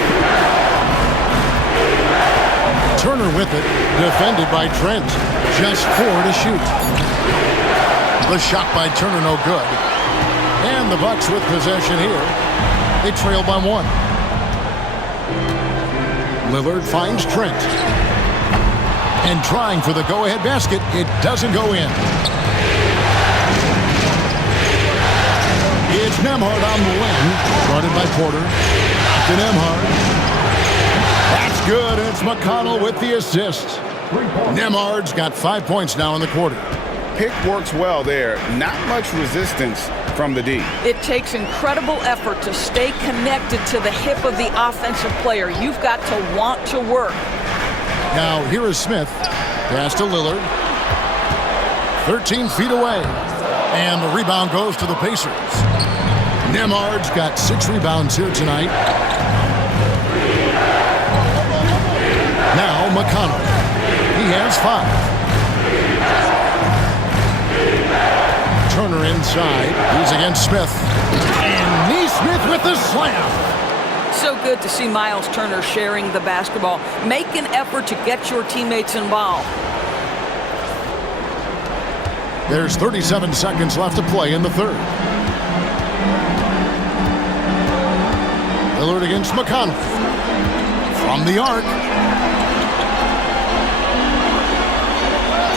Turner with it, defended by Trent. Just 4 to shoot. The shot by Turner no good. And the Bucks with possession here. They trail by 1. Lillard finds Trent. And trying for the go-ahead basket, it doesn't go in. It's Nembhard on the wing. Guarded by Porter. To Nembhard. That's good. It's McConnell with the assist. Nembhard's got 5 points now in the quarter. Pick works well there. Not much resistance from the D. It takes incredible effort to stay connected to the hip of the offensive player. You've got to want to work. Now, here is Smith. Pass to Lillard. 13 feet away. And the rebound goes to the Pacers. Nembhard's got 6 rebounds here tonight. Now McConnell. He has 5. Turner Turner inside. He's against Smith. And Neesmith with the slam. So good to see Miles Turner sharing the basketball. Make an effort to get your teammates involved. There's 37 seconds left to play in the third. Lillard against McConnell. From the arc.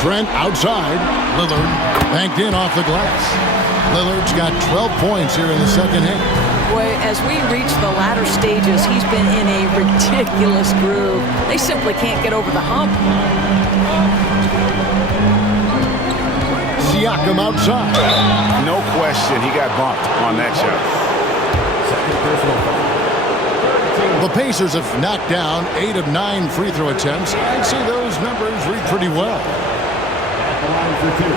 Trent outside. Lillard banked in off the glass. Lillard's got 12 points here in the second half. Boy, as we reach the latter stages, he's been in a ridiculous groove. They simply can't get over the hump. Siakam outside. No question, he got bumped on that shot. The Pacers have knocked down 8 of 9 free throw attempts. I'd say those numbers read pretty well. At the line for two.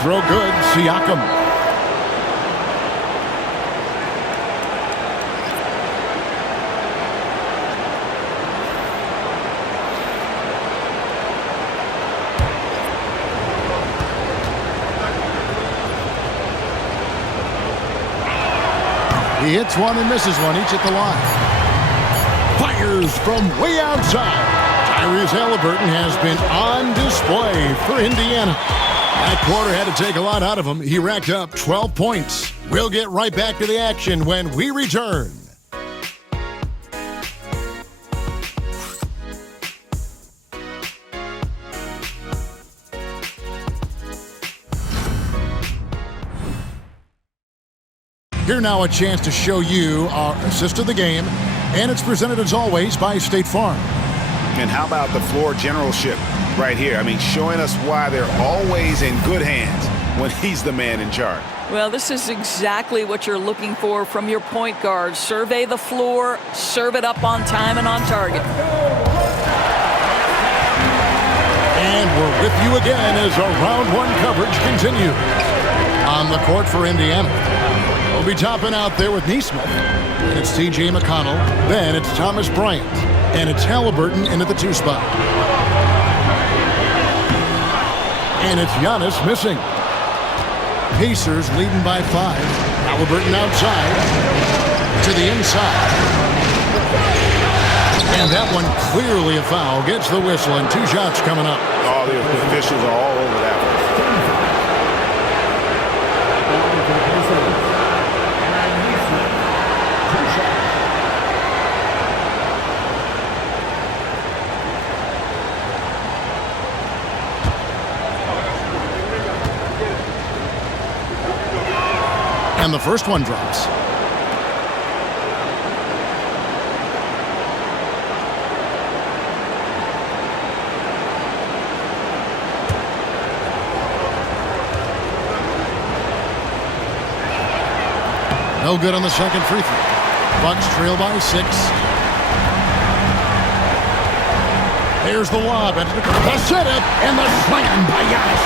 Throw good, Siakam. He hits one and misses one, each at the line. Fires from way outside. Tyrese Halliburton has been on display for Indiana. That quarter had to take a lot out of him. He racked up 12 points. We'll get right back to the action when we return. Here now a chance to show you our assist of the game, and it's presented as always by State Farm. And how about the floor generalship right here? I mean, showing us why they're always in good hands when he's the man in charge. Well, this is exactly what you're looking for from your point guard. Survey the floor, serve it up on time and on target. And we're with you again as our round one coverage continues. On the court for Indiana, we'll be topping out there with Neesmith. And it's T.J. McConnell. Then it's Thomas Bryant. And it's Halliburton into the 2 spot. And it's Giannis missing. Pacers leading by 5. Halliburton outside. To the inside. And that one clearly a foul. Gets the whistle and 2 shots coming up. Oh, the officials are all over that one. And the first one drops. No good on the second free throw. Bucks trail by 6. Here's the lob. The setup and the slam by Giannis.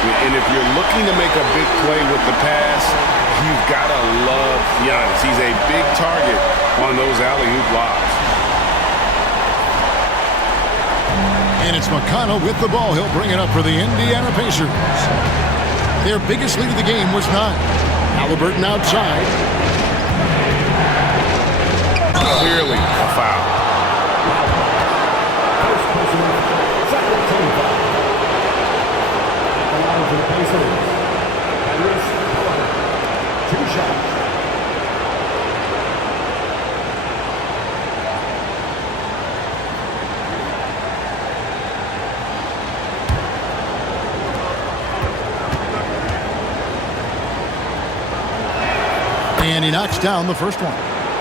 And if you're looking to make a big play with the pass, you've got to love Giannis. He's a big target on those alley-oop lobs. And it's McConnell with the ball. He'll bring it up for the Indiana Pacers. Their biggest lead of the game was 9. Halliburton outside. Clearly a foul. Second team foul. At the line for the Pacers. Tyrese Halliburton. 2 shots. And he knocks down the first one.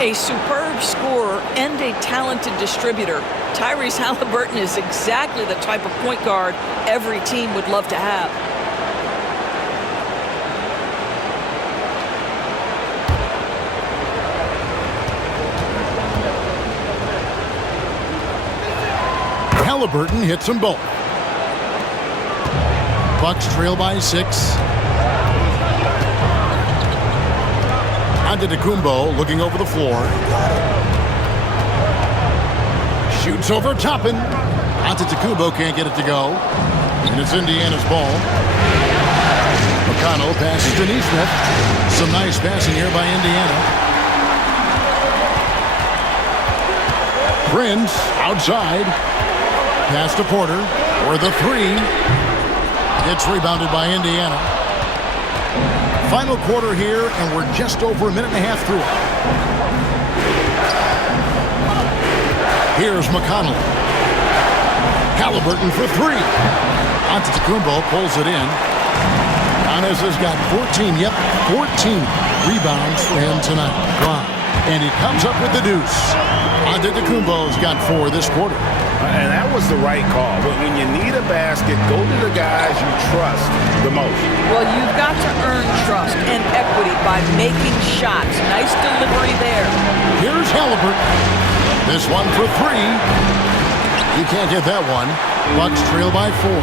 A superb scorer and a talented distributor. Tyrese Halliburton is exactly the type of point guard every team would love to have. Halliburton hits them both. Bucks trail by 6. Antetokounmpo looking over the floor. Shoots over Toppin. Antetokounmpo can't get it to go. And it's Indiana's ball. McConnell passes to Neesmith. Some nice passing here by Indiana. Prince outside. Pass to Porter for the 3. It's rebounded by Indiana. Final quarter here, and we're just over a minute and a half through it. Here's McConnell. Halliburton for 3. Antetokounmpo pulls it in. Giannis has got 14 rebounds for him tonight. Wow. And he comes up with the deuce. Antetokounmpo's got 4 this quarter. And that was the right call. But when you need a basket, go to the guys you trust the most. Well, you've got to earn trust and equity by making shots. Nice delivery there. Here's Halliburton. This one for 3. He can't get that one. Bucks trail by 4.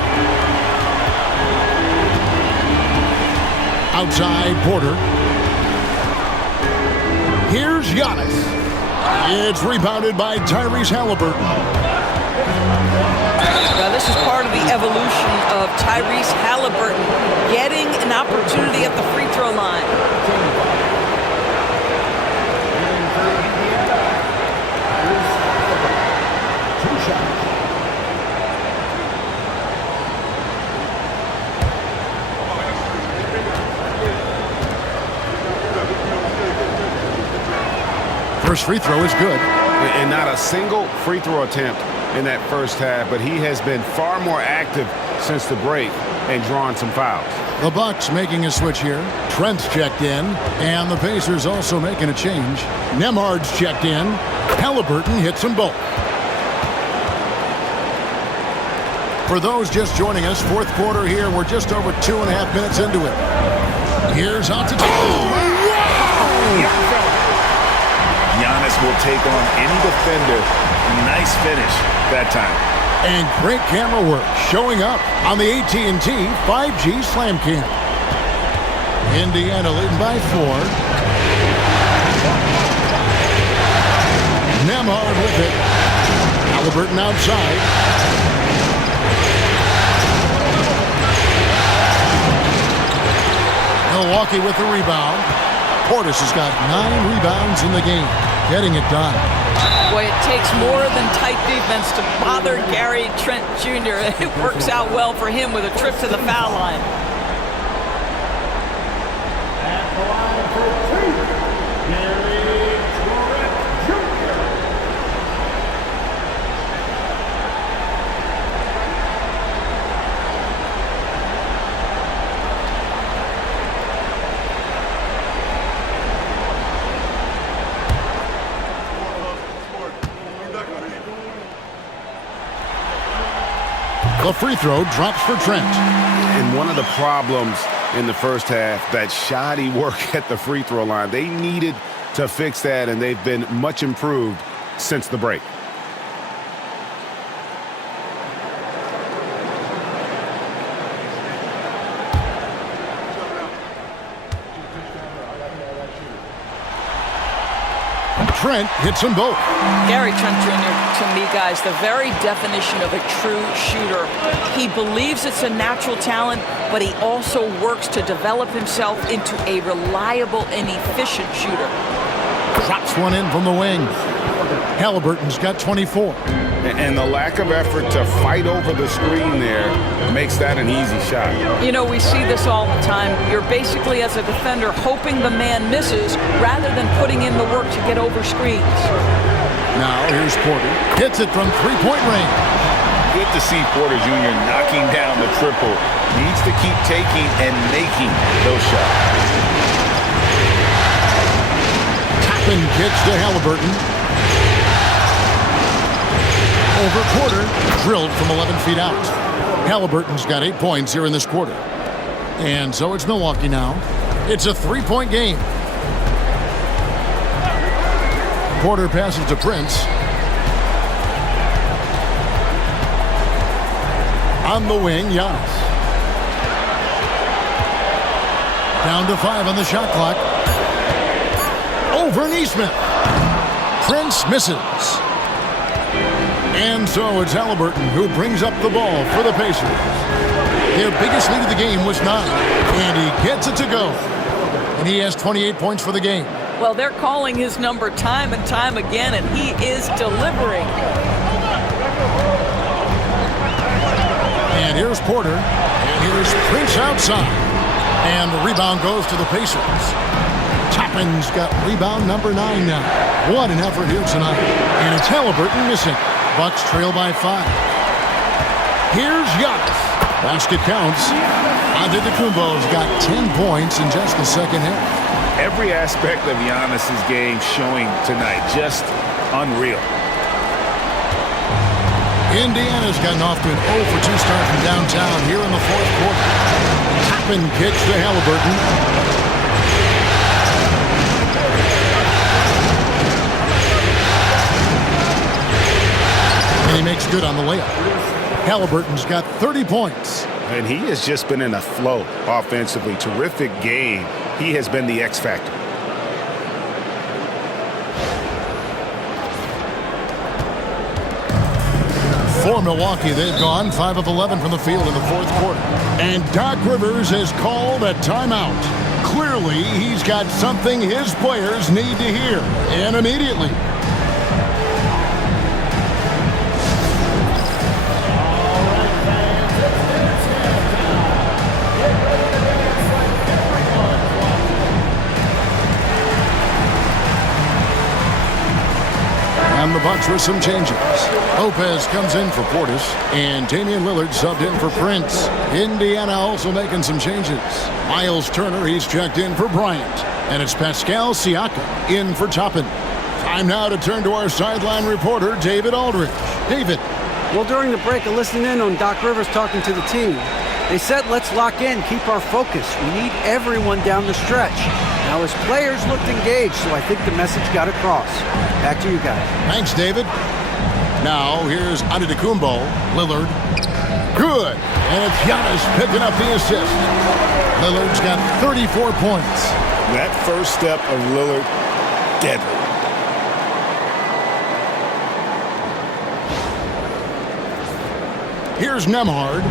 Outside Porter. Here's Giannis. It's rebounded by Tyrese Halliburton. Now, this is part of the evolution of Tyrese Halliburton getting an opportunity at the free throw line. First free throw is good. And not a single free throw attempt in that first half, but he has been far more active since the break and drawn some fouls. The Bucks making a switch here. Trent's checked in, and the Pacers also making a change. Nemhard's checked in. Halliburton hits them both. For those just joining us, fourth quarter here. We're just over 2.5 minutes into it. Here's Antetokounmpo. Giannis will take on any defender. Nice finish that time. And great camera work showing up on the AT&T 5G Slam Cam. Indiana leading by 4. Nemhard with it. Halliburton outside. Milwaukee with the rebound. Portis has got 9 rebounds in the game. Getting it done. Boy, it takes more than tight defense to bother Gary Trent Jr. It works out well for him with a trip to the foul line. At the line for 2, Gary Trent Jr. The free throw drops for Trent. And one of the problems in the first half, that shoddy work at the free throw line. They needed to fix that, and they've been much improved since the break. Trent hits them both. Gary Trent Jr., to me, guys, the very definition of a true shooter. He believes it's a natural talent, but he also works to develop himself into a reliable and efficient shooter. Drops one in from the wing. Halliburton's got 24. And the lack of effort to fight over the screen there makes that an easy shot. You know, we see this all the time. You're basically, as a defender, hoping the man misses rather than putting in the work to get over screens. Now here's Porter. Hits it from three-point range. Good to see Porter Jr. knocking down the triple. Needs to keep taking and making those shots. Toppin gets to Halliburton. Over Porter, drilled from 11 feet out. Halliburton's got 8 points here in this quarter. And so it's Milwaukee now. It's a 3-point game. Porter passes to Prince. On the wing, Giannis. Down to 5 on the shot clock. Over Neesmith. Prince misses. And so it's Halliburton who brings up the ball for the Pacers. Their biggest lead of the game was 9, and he gets it to go. And he has 28 points for the game. Well, they're calling his number time and time again, and he is delivering. And here's Porter, and here's Prince outside. And the rebound goes to the Pacers. Toppin's got rebound number 9 now. What an effort here tonight. And it's Halliburton missing. Bucks trail by 5. Here's Giannis. Basket counts. Antetokounmpo's got 10 points in just the second half. Every aspect of Giannis' game showing tonight. Just unreal. Indiana's gotten off to an 0 for 2 start from downtown here in the fourth quarter. Toppin kicks to Halliburton. And he makes good on the layup. Halliburton's got 30 points. And he has just been in a flow offensively. Terrific game. He has been the X factor. For Milwaukee, they've gone 5 of 11 from the field in the fourth quarter. And Doc Rivers has called a timeout. Clearly, he's got something his players need to hear, and immediately. And the Bucks with some changes. Lopez comes in for Portis, and Damian Lillard subbed in for Prince. Indiana also making some changes. Miles Turner, he's checked in for Bryant. And it's Pascal Siakam in for Toppin. Time now to turn to our sideline reporter, David Aldridge. David. Well, during the break, I listened in on Doc Rivers talking to the team. They said, let's lock in, keep our focus. We need everyone down the stretch. Now, his players looked engaged, so I think the message got across. Back to you guys. Thanks, David. Now, here's Antetokounmpo. Lillard. Good. And it's Giannis picking up the assist. Lillard's got 34 points. That first step of Lillard, deadly. Here's Nembhard.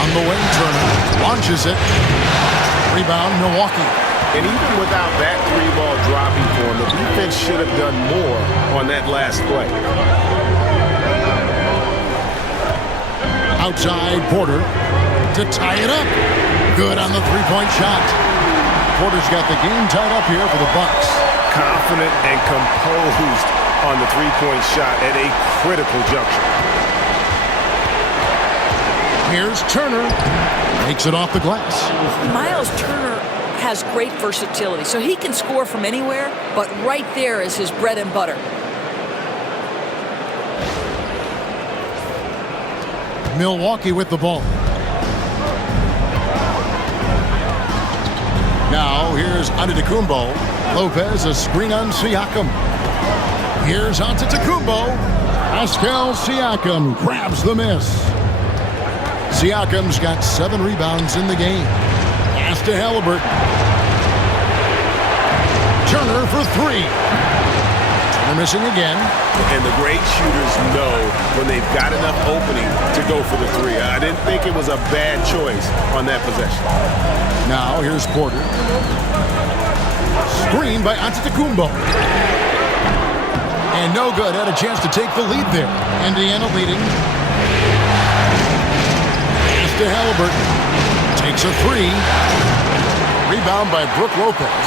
On the wing, Turner launches it. Rebound, Milwaukee. And even without that 3-ball dropping for him, the defense should have done more on that last play. Outside, Porter to tie it up. Good on the three-point shot. Porter's got the game tied up here for the Bucks. Confident and composed on the three-point shot at a critical juncture. Here's Turner. Takes it off the glass. Miles Turner has great versatility, so he can score from anywhere, but right there is his bread and butter. Milwaukee with the ball. Now, here's Antetokounmpo. Lopez, a screen on Siakam. Here's Antetokounmpo. Pascal Siakam grabs the miss. Siakam's got 7 rebounds in the game. Pass to Halliburton. Turner for 3. Turner missing again. And the great shooters know when they've got enough opening to go for the 3. I didn't think it was a bad choice on that possession. Now, here's Porter. Screen by Antetokounmpo. And no good. Had a chance to take the lead there. Indiana leading. Pass to Halliburton. Takes a 3. Rebound by Brook Lopez.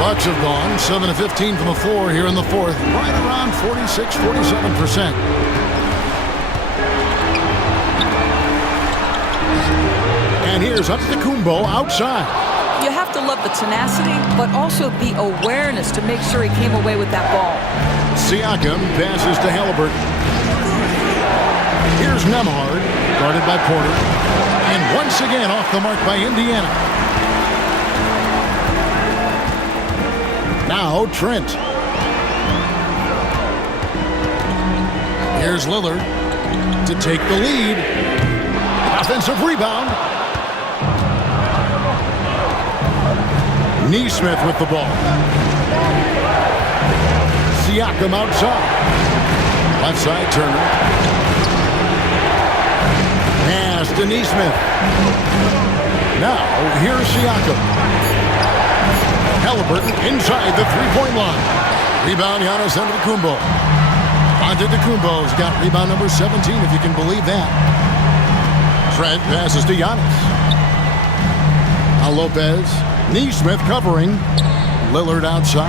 Bucks have gone 7 of 15 from the floor here in the fourth. Right around 46-47%. And here's Antetokounmpo outside. You have to love the tenacity, but also the awareness to make sure he came away with that ball. Siakam passes to Halliburton. Here's Nembhard, guarded by Porter. And once again off the mark by Indiana. Now Trent. Here's Lillard to take the lead. Offensive rebound. Neesmith with the ball. Siakam outside. Left side, Turner. Pass to Neesmith. Now, here's Siakam. Halliburton inside the three-point line. Rebound, Giannis Antetokounmpo. Antetokounmpo's got rebound number 17, if you can believe that. Trent passes to Giannis. Now Lopez. Neesmith covering. Lillard outside.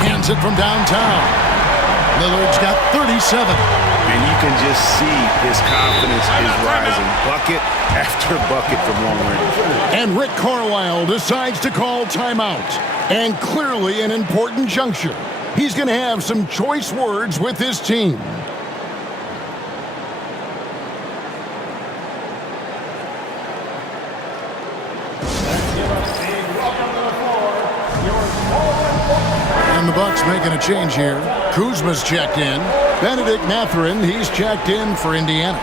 Cans it from downtown. Lillard's got 37. And you can just see his confidence is rising. Bucket after bucket from long range. And Rick Carlisle decides to call timeout. And clearly an important juncture. He's going to have some choice words with his team. And the Bucks making a change here. Kuzma's checked in. Benedict Mathurin, he's checked in for Indiana.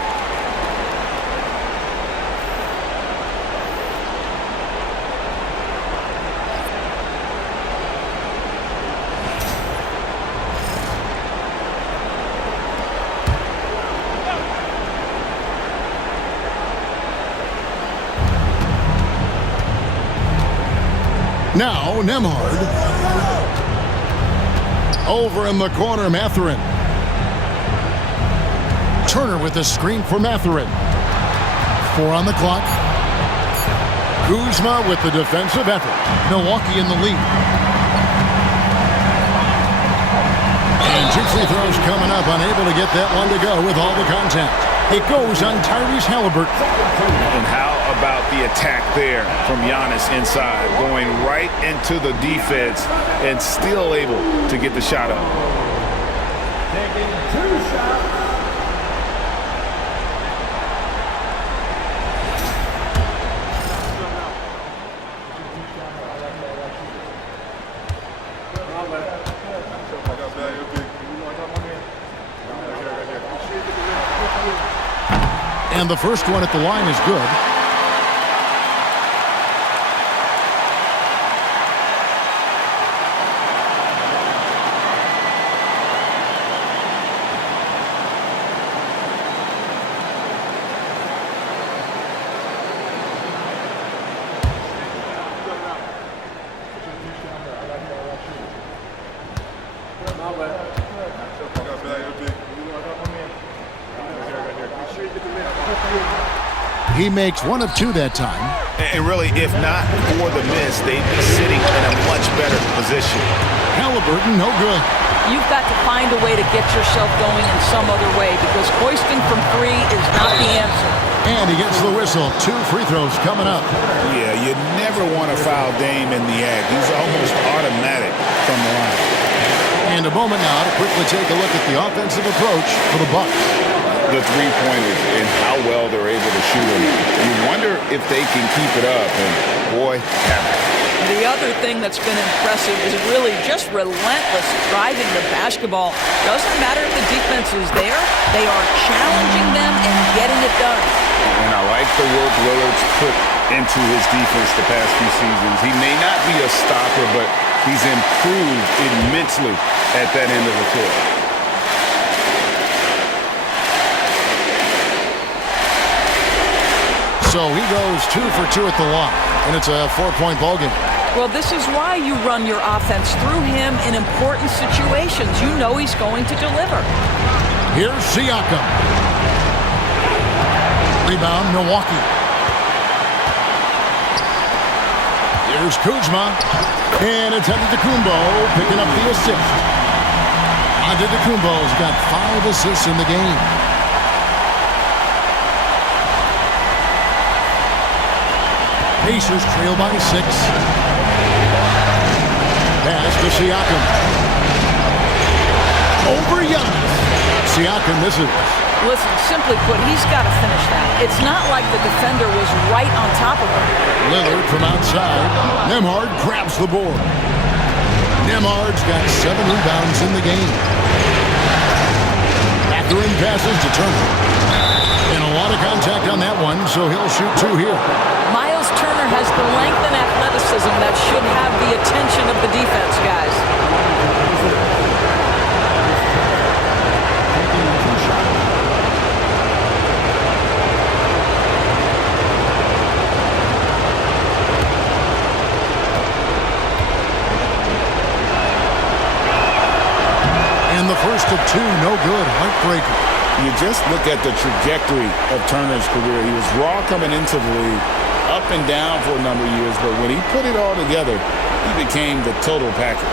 Now, Nemhard. Over in the corner, Mathurin. Turner with the screen for Mathurin. 4 on the clock. Kuzma with the defensive effort. Milwaukee in the lead. And 2 free throws coming up. Unable to get that one to go with all the contact. It goes on Tyrese Halliburton. And how about the attack there from Giannis inside, going right into the defense and still able to get the shot up. Taking 2 shots. And the first one at the line is good. He makes 1 of 2 that time. And really, if not for the miss, they'd be sitting in a much better position. Halliburton, no good. You've got to find a way to get yourself going in some other way because hoisting from 3 is not the answer. And he gets the whistle. 2 free throws coming up. Yeah, you never want to foul Dame in the act. He's almost automatic from the line. And a moment now to quickly take a look at the offensive approach for the Bucks. The three-pointers and how well they're able to shoot them. You wonder if they can keep it up, and boy, have it. The other thing that's been impressive is really just relentless driving the basketball. Doesn't matter if the defense is there, they are challenging them and getting it done. And I like the work Lillard's put into his defense the past few seasons. He may not be a stopper, but he's improved immensely at that end of the court. So he goes 2 for 2 at the line, and it's a 4-point ballgame. Well, this is why you run your offense through him in important situations. You know he's going to deliver. Here's Siakam. Rebound, Milwaukee. Here's Kuzma. And it's Antetokounmpo picking up the assist. Antetokounmpo's got 5 assists in the game. Pacers trail by 6. Pass to Siakam. Over Giannis. Siakam misses. Listen, simply put, he's got to finish that. It's not like the defender was right on top of him. Lillard from outside. Nembhard grabs the board. Nembhard's got 7 rebounds in the game. Mathurin passes to Turner. And a lot of contact on that one, so he'll shoot 2 here. Miles Turner has the length and athleticism that should have the attention of the defense, guys. And the first of 2, no good. Heartbreaker. You just look at the trajectory of Turner's career. He was raw coming into the league, up and down for a number of years, but when he put it all together, he became the total package.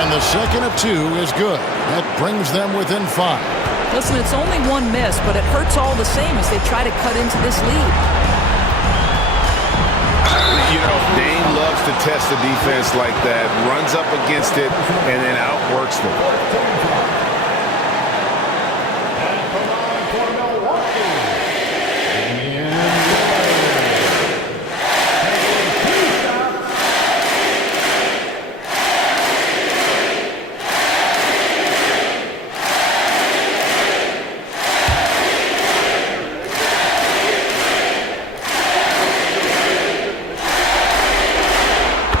And the second of 2 is good. That brings them within 5. Listen, it's only 1 miss, but it hurts all the same as they try to cut into this lead. You know, Dane loves to test the defense like that, runs up against it, and then outworks them.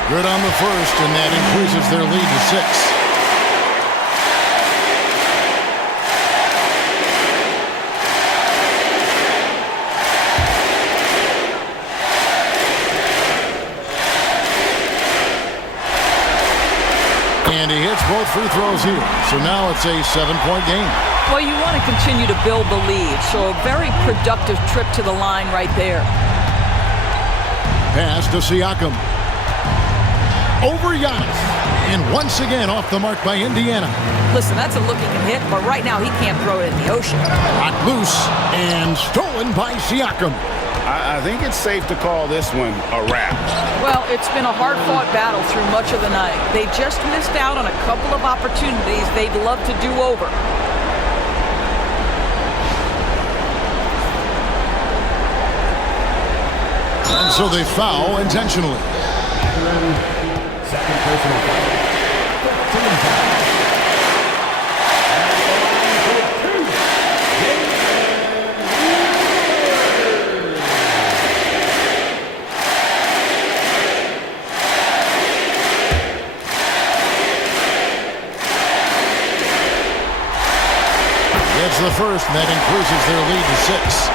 Good on the first, and that increases their lead to 6. And he hits both free throws here, so now it's a 7-point game. Well, you want to continue to build the lead, so a very productive trip to the line right there. Pass to Siakam. Over Giannis. And once again off the mark by Indiana. Listen, that's a look he can hit, but right now he can't throw it in the ocean. Knocked loose and stolen by Siakam. I think it's safe to call this one a wrap. Well, it's been a hard-fought battle through much of the night. They just missed out on a couple of opportunities they'd love to do over. And so they foul intentionally. Second personal foul. 13 foul. Gets the first, and that increases their lead to 6.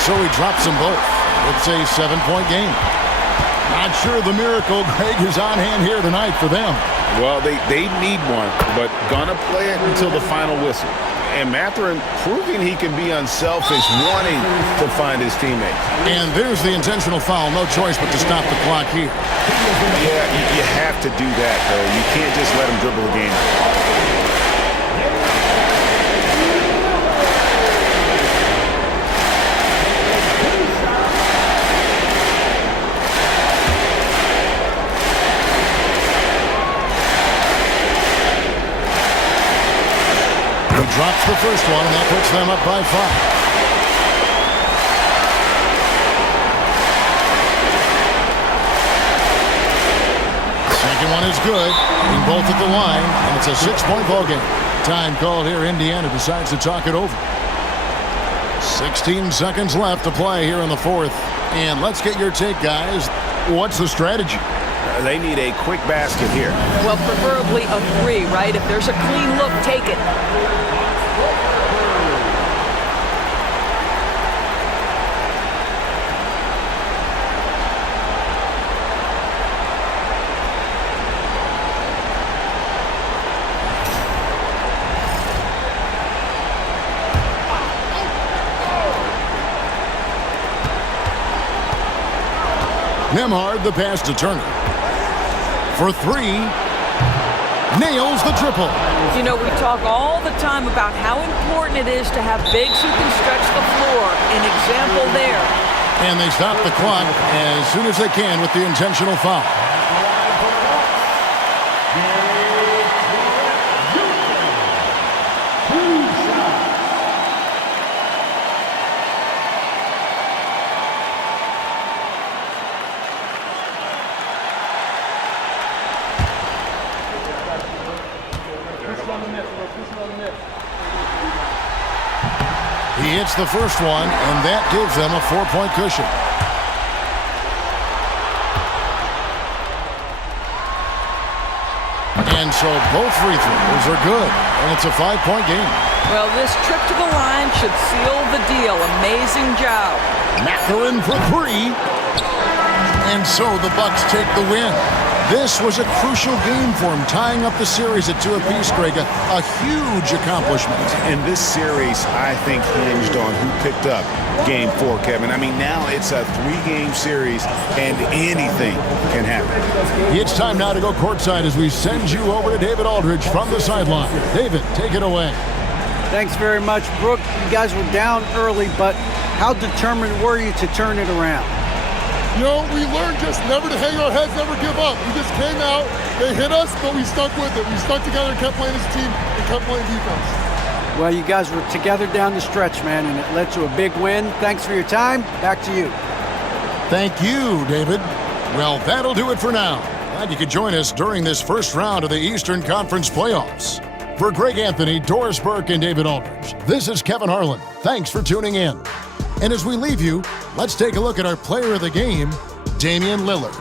So he drops them both. It's a 7-point game. Not sure the miracle, Greg, is on hand here tonight for them. Well, they need one, but gonna play it until the final whistle. And Mathurin proving he can be unselfish, wanting to find his teammates. And there's the intentional foul. No choice but to stop the clock here. Yeah, you have to do that, though. You can't just let him dribble the game. Drops the first one, and that puts them up by 5. Second one is good. Being both at the line, and it's a 6-point ball game. Time called here. Indiana decides to talk it over. 16 seconds left to play here in the 4th. And let's get your take, guys. What's the strategy? They need a quick basket here. Well, preferably a 3, right? If there's a clean look, take it. Nembhard, the pass to Turner. For 3. nails the triple. You know, we talk all the time about how important it is to have bigs who can stretch the floor. An example there. And they stop the clock as soon as they can with the intentional foul. He hits the first one, and that gives them a 4-point cushion. And so both free throws are good, and it's a 5-point game. Well, this trip to the line should seal the deal. Amazing job. Mathurin for 3. And so the Bucks take the win. This was a crucial game for him, tying up the series at 2 apiece, Greg. A huge accomplishment. And this series, I think, hinged on who picked up Game 4, Kevin. I mean, now it's a 3-game series, and anything can happen. It's time now to go courtside as we send you over to David Aldridge from the sideline. David, take it away. Thanks very much, Brooke. You guys were down early, but how determined were you to turn it around? You know, we learned just never to hang our heads, never give up. We just came out, they hit us, but we stuck with it. We stuck together and kept playing as a team and kept playing defense. Well, you guys were together down the stretch, man, and it led to a big win. Thanks for your time. Back to you. Thank you, David. Well, that'll do it for now. Glad you could join us during this first round of the Eastern Conference playoffs. For Greg Anthony, Doris Burke, and David Aldridge, this is Kevin Harlan. Thanks for tuning in. And as we leave you, let's take a look at our player of the game, Damian Lillard.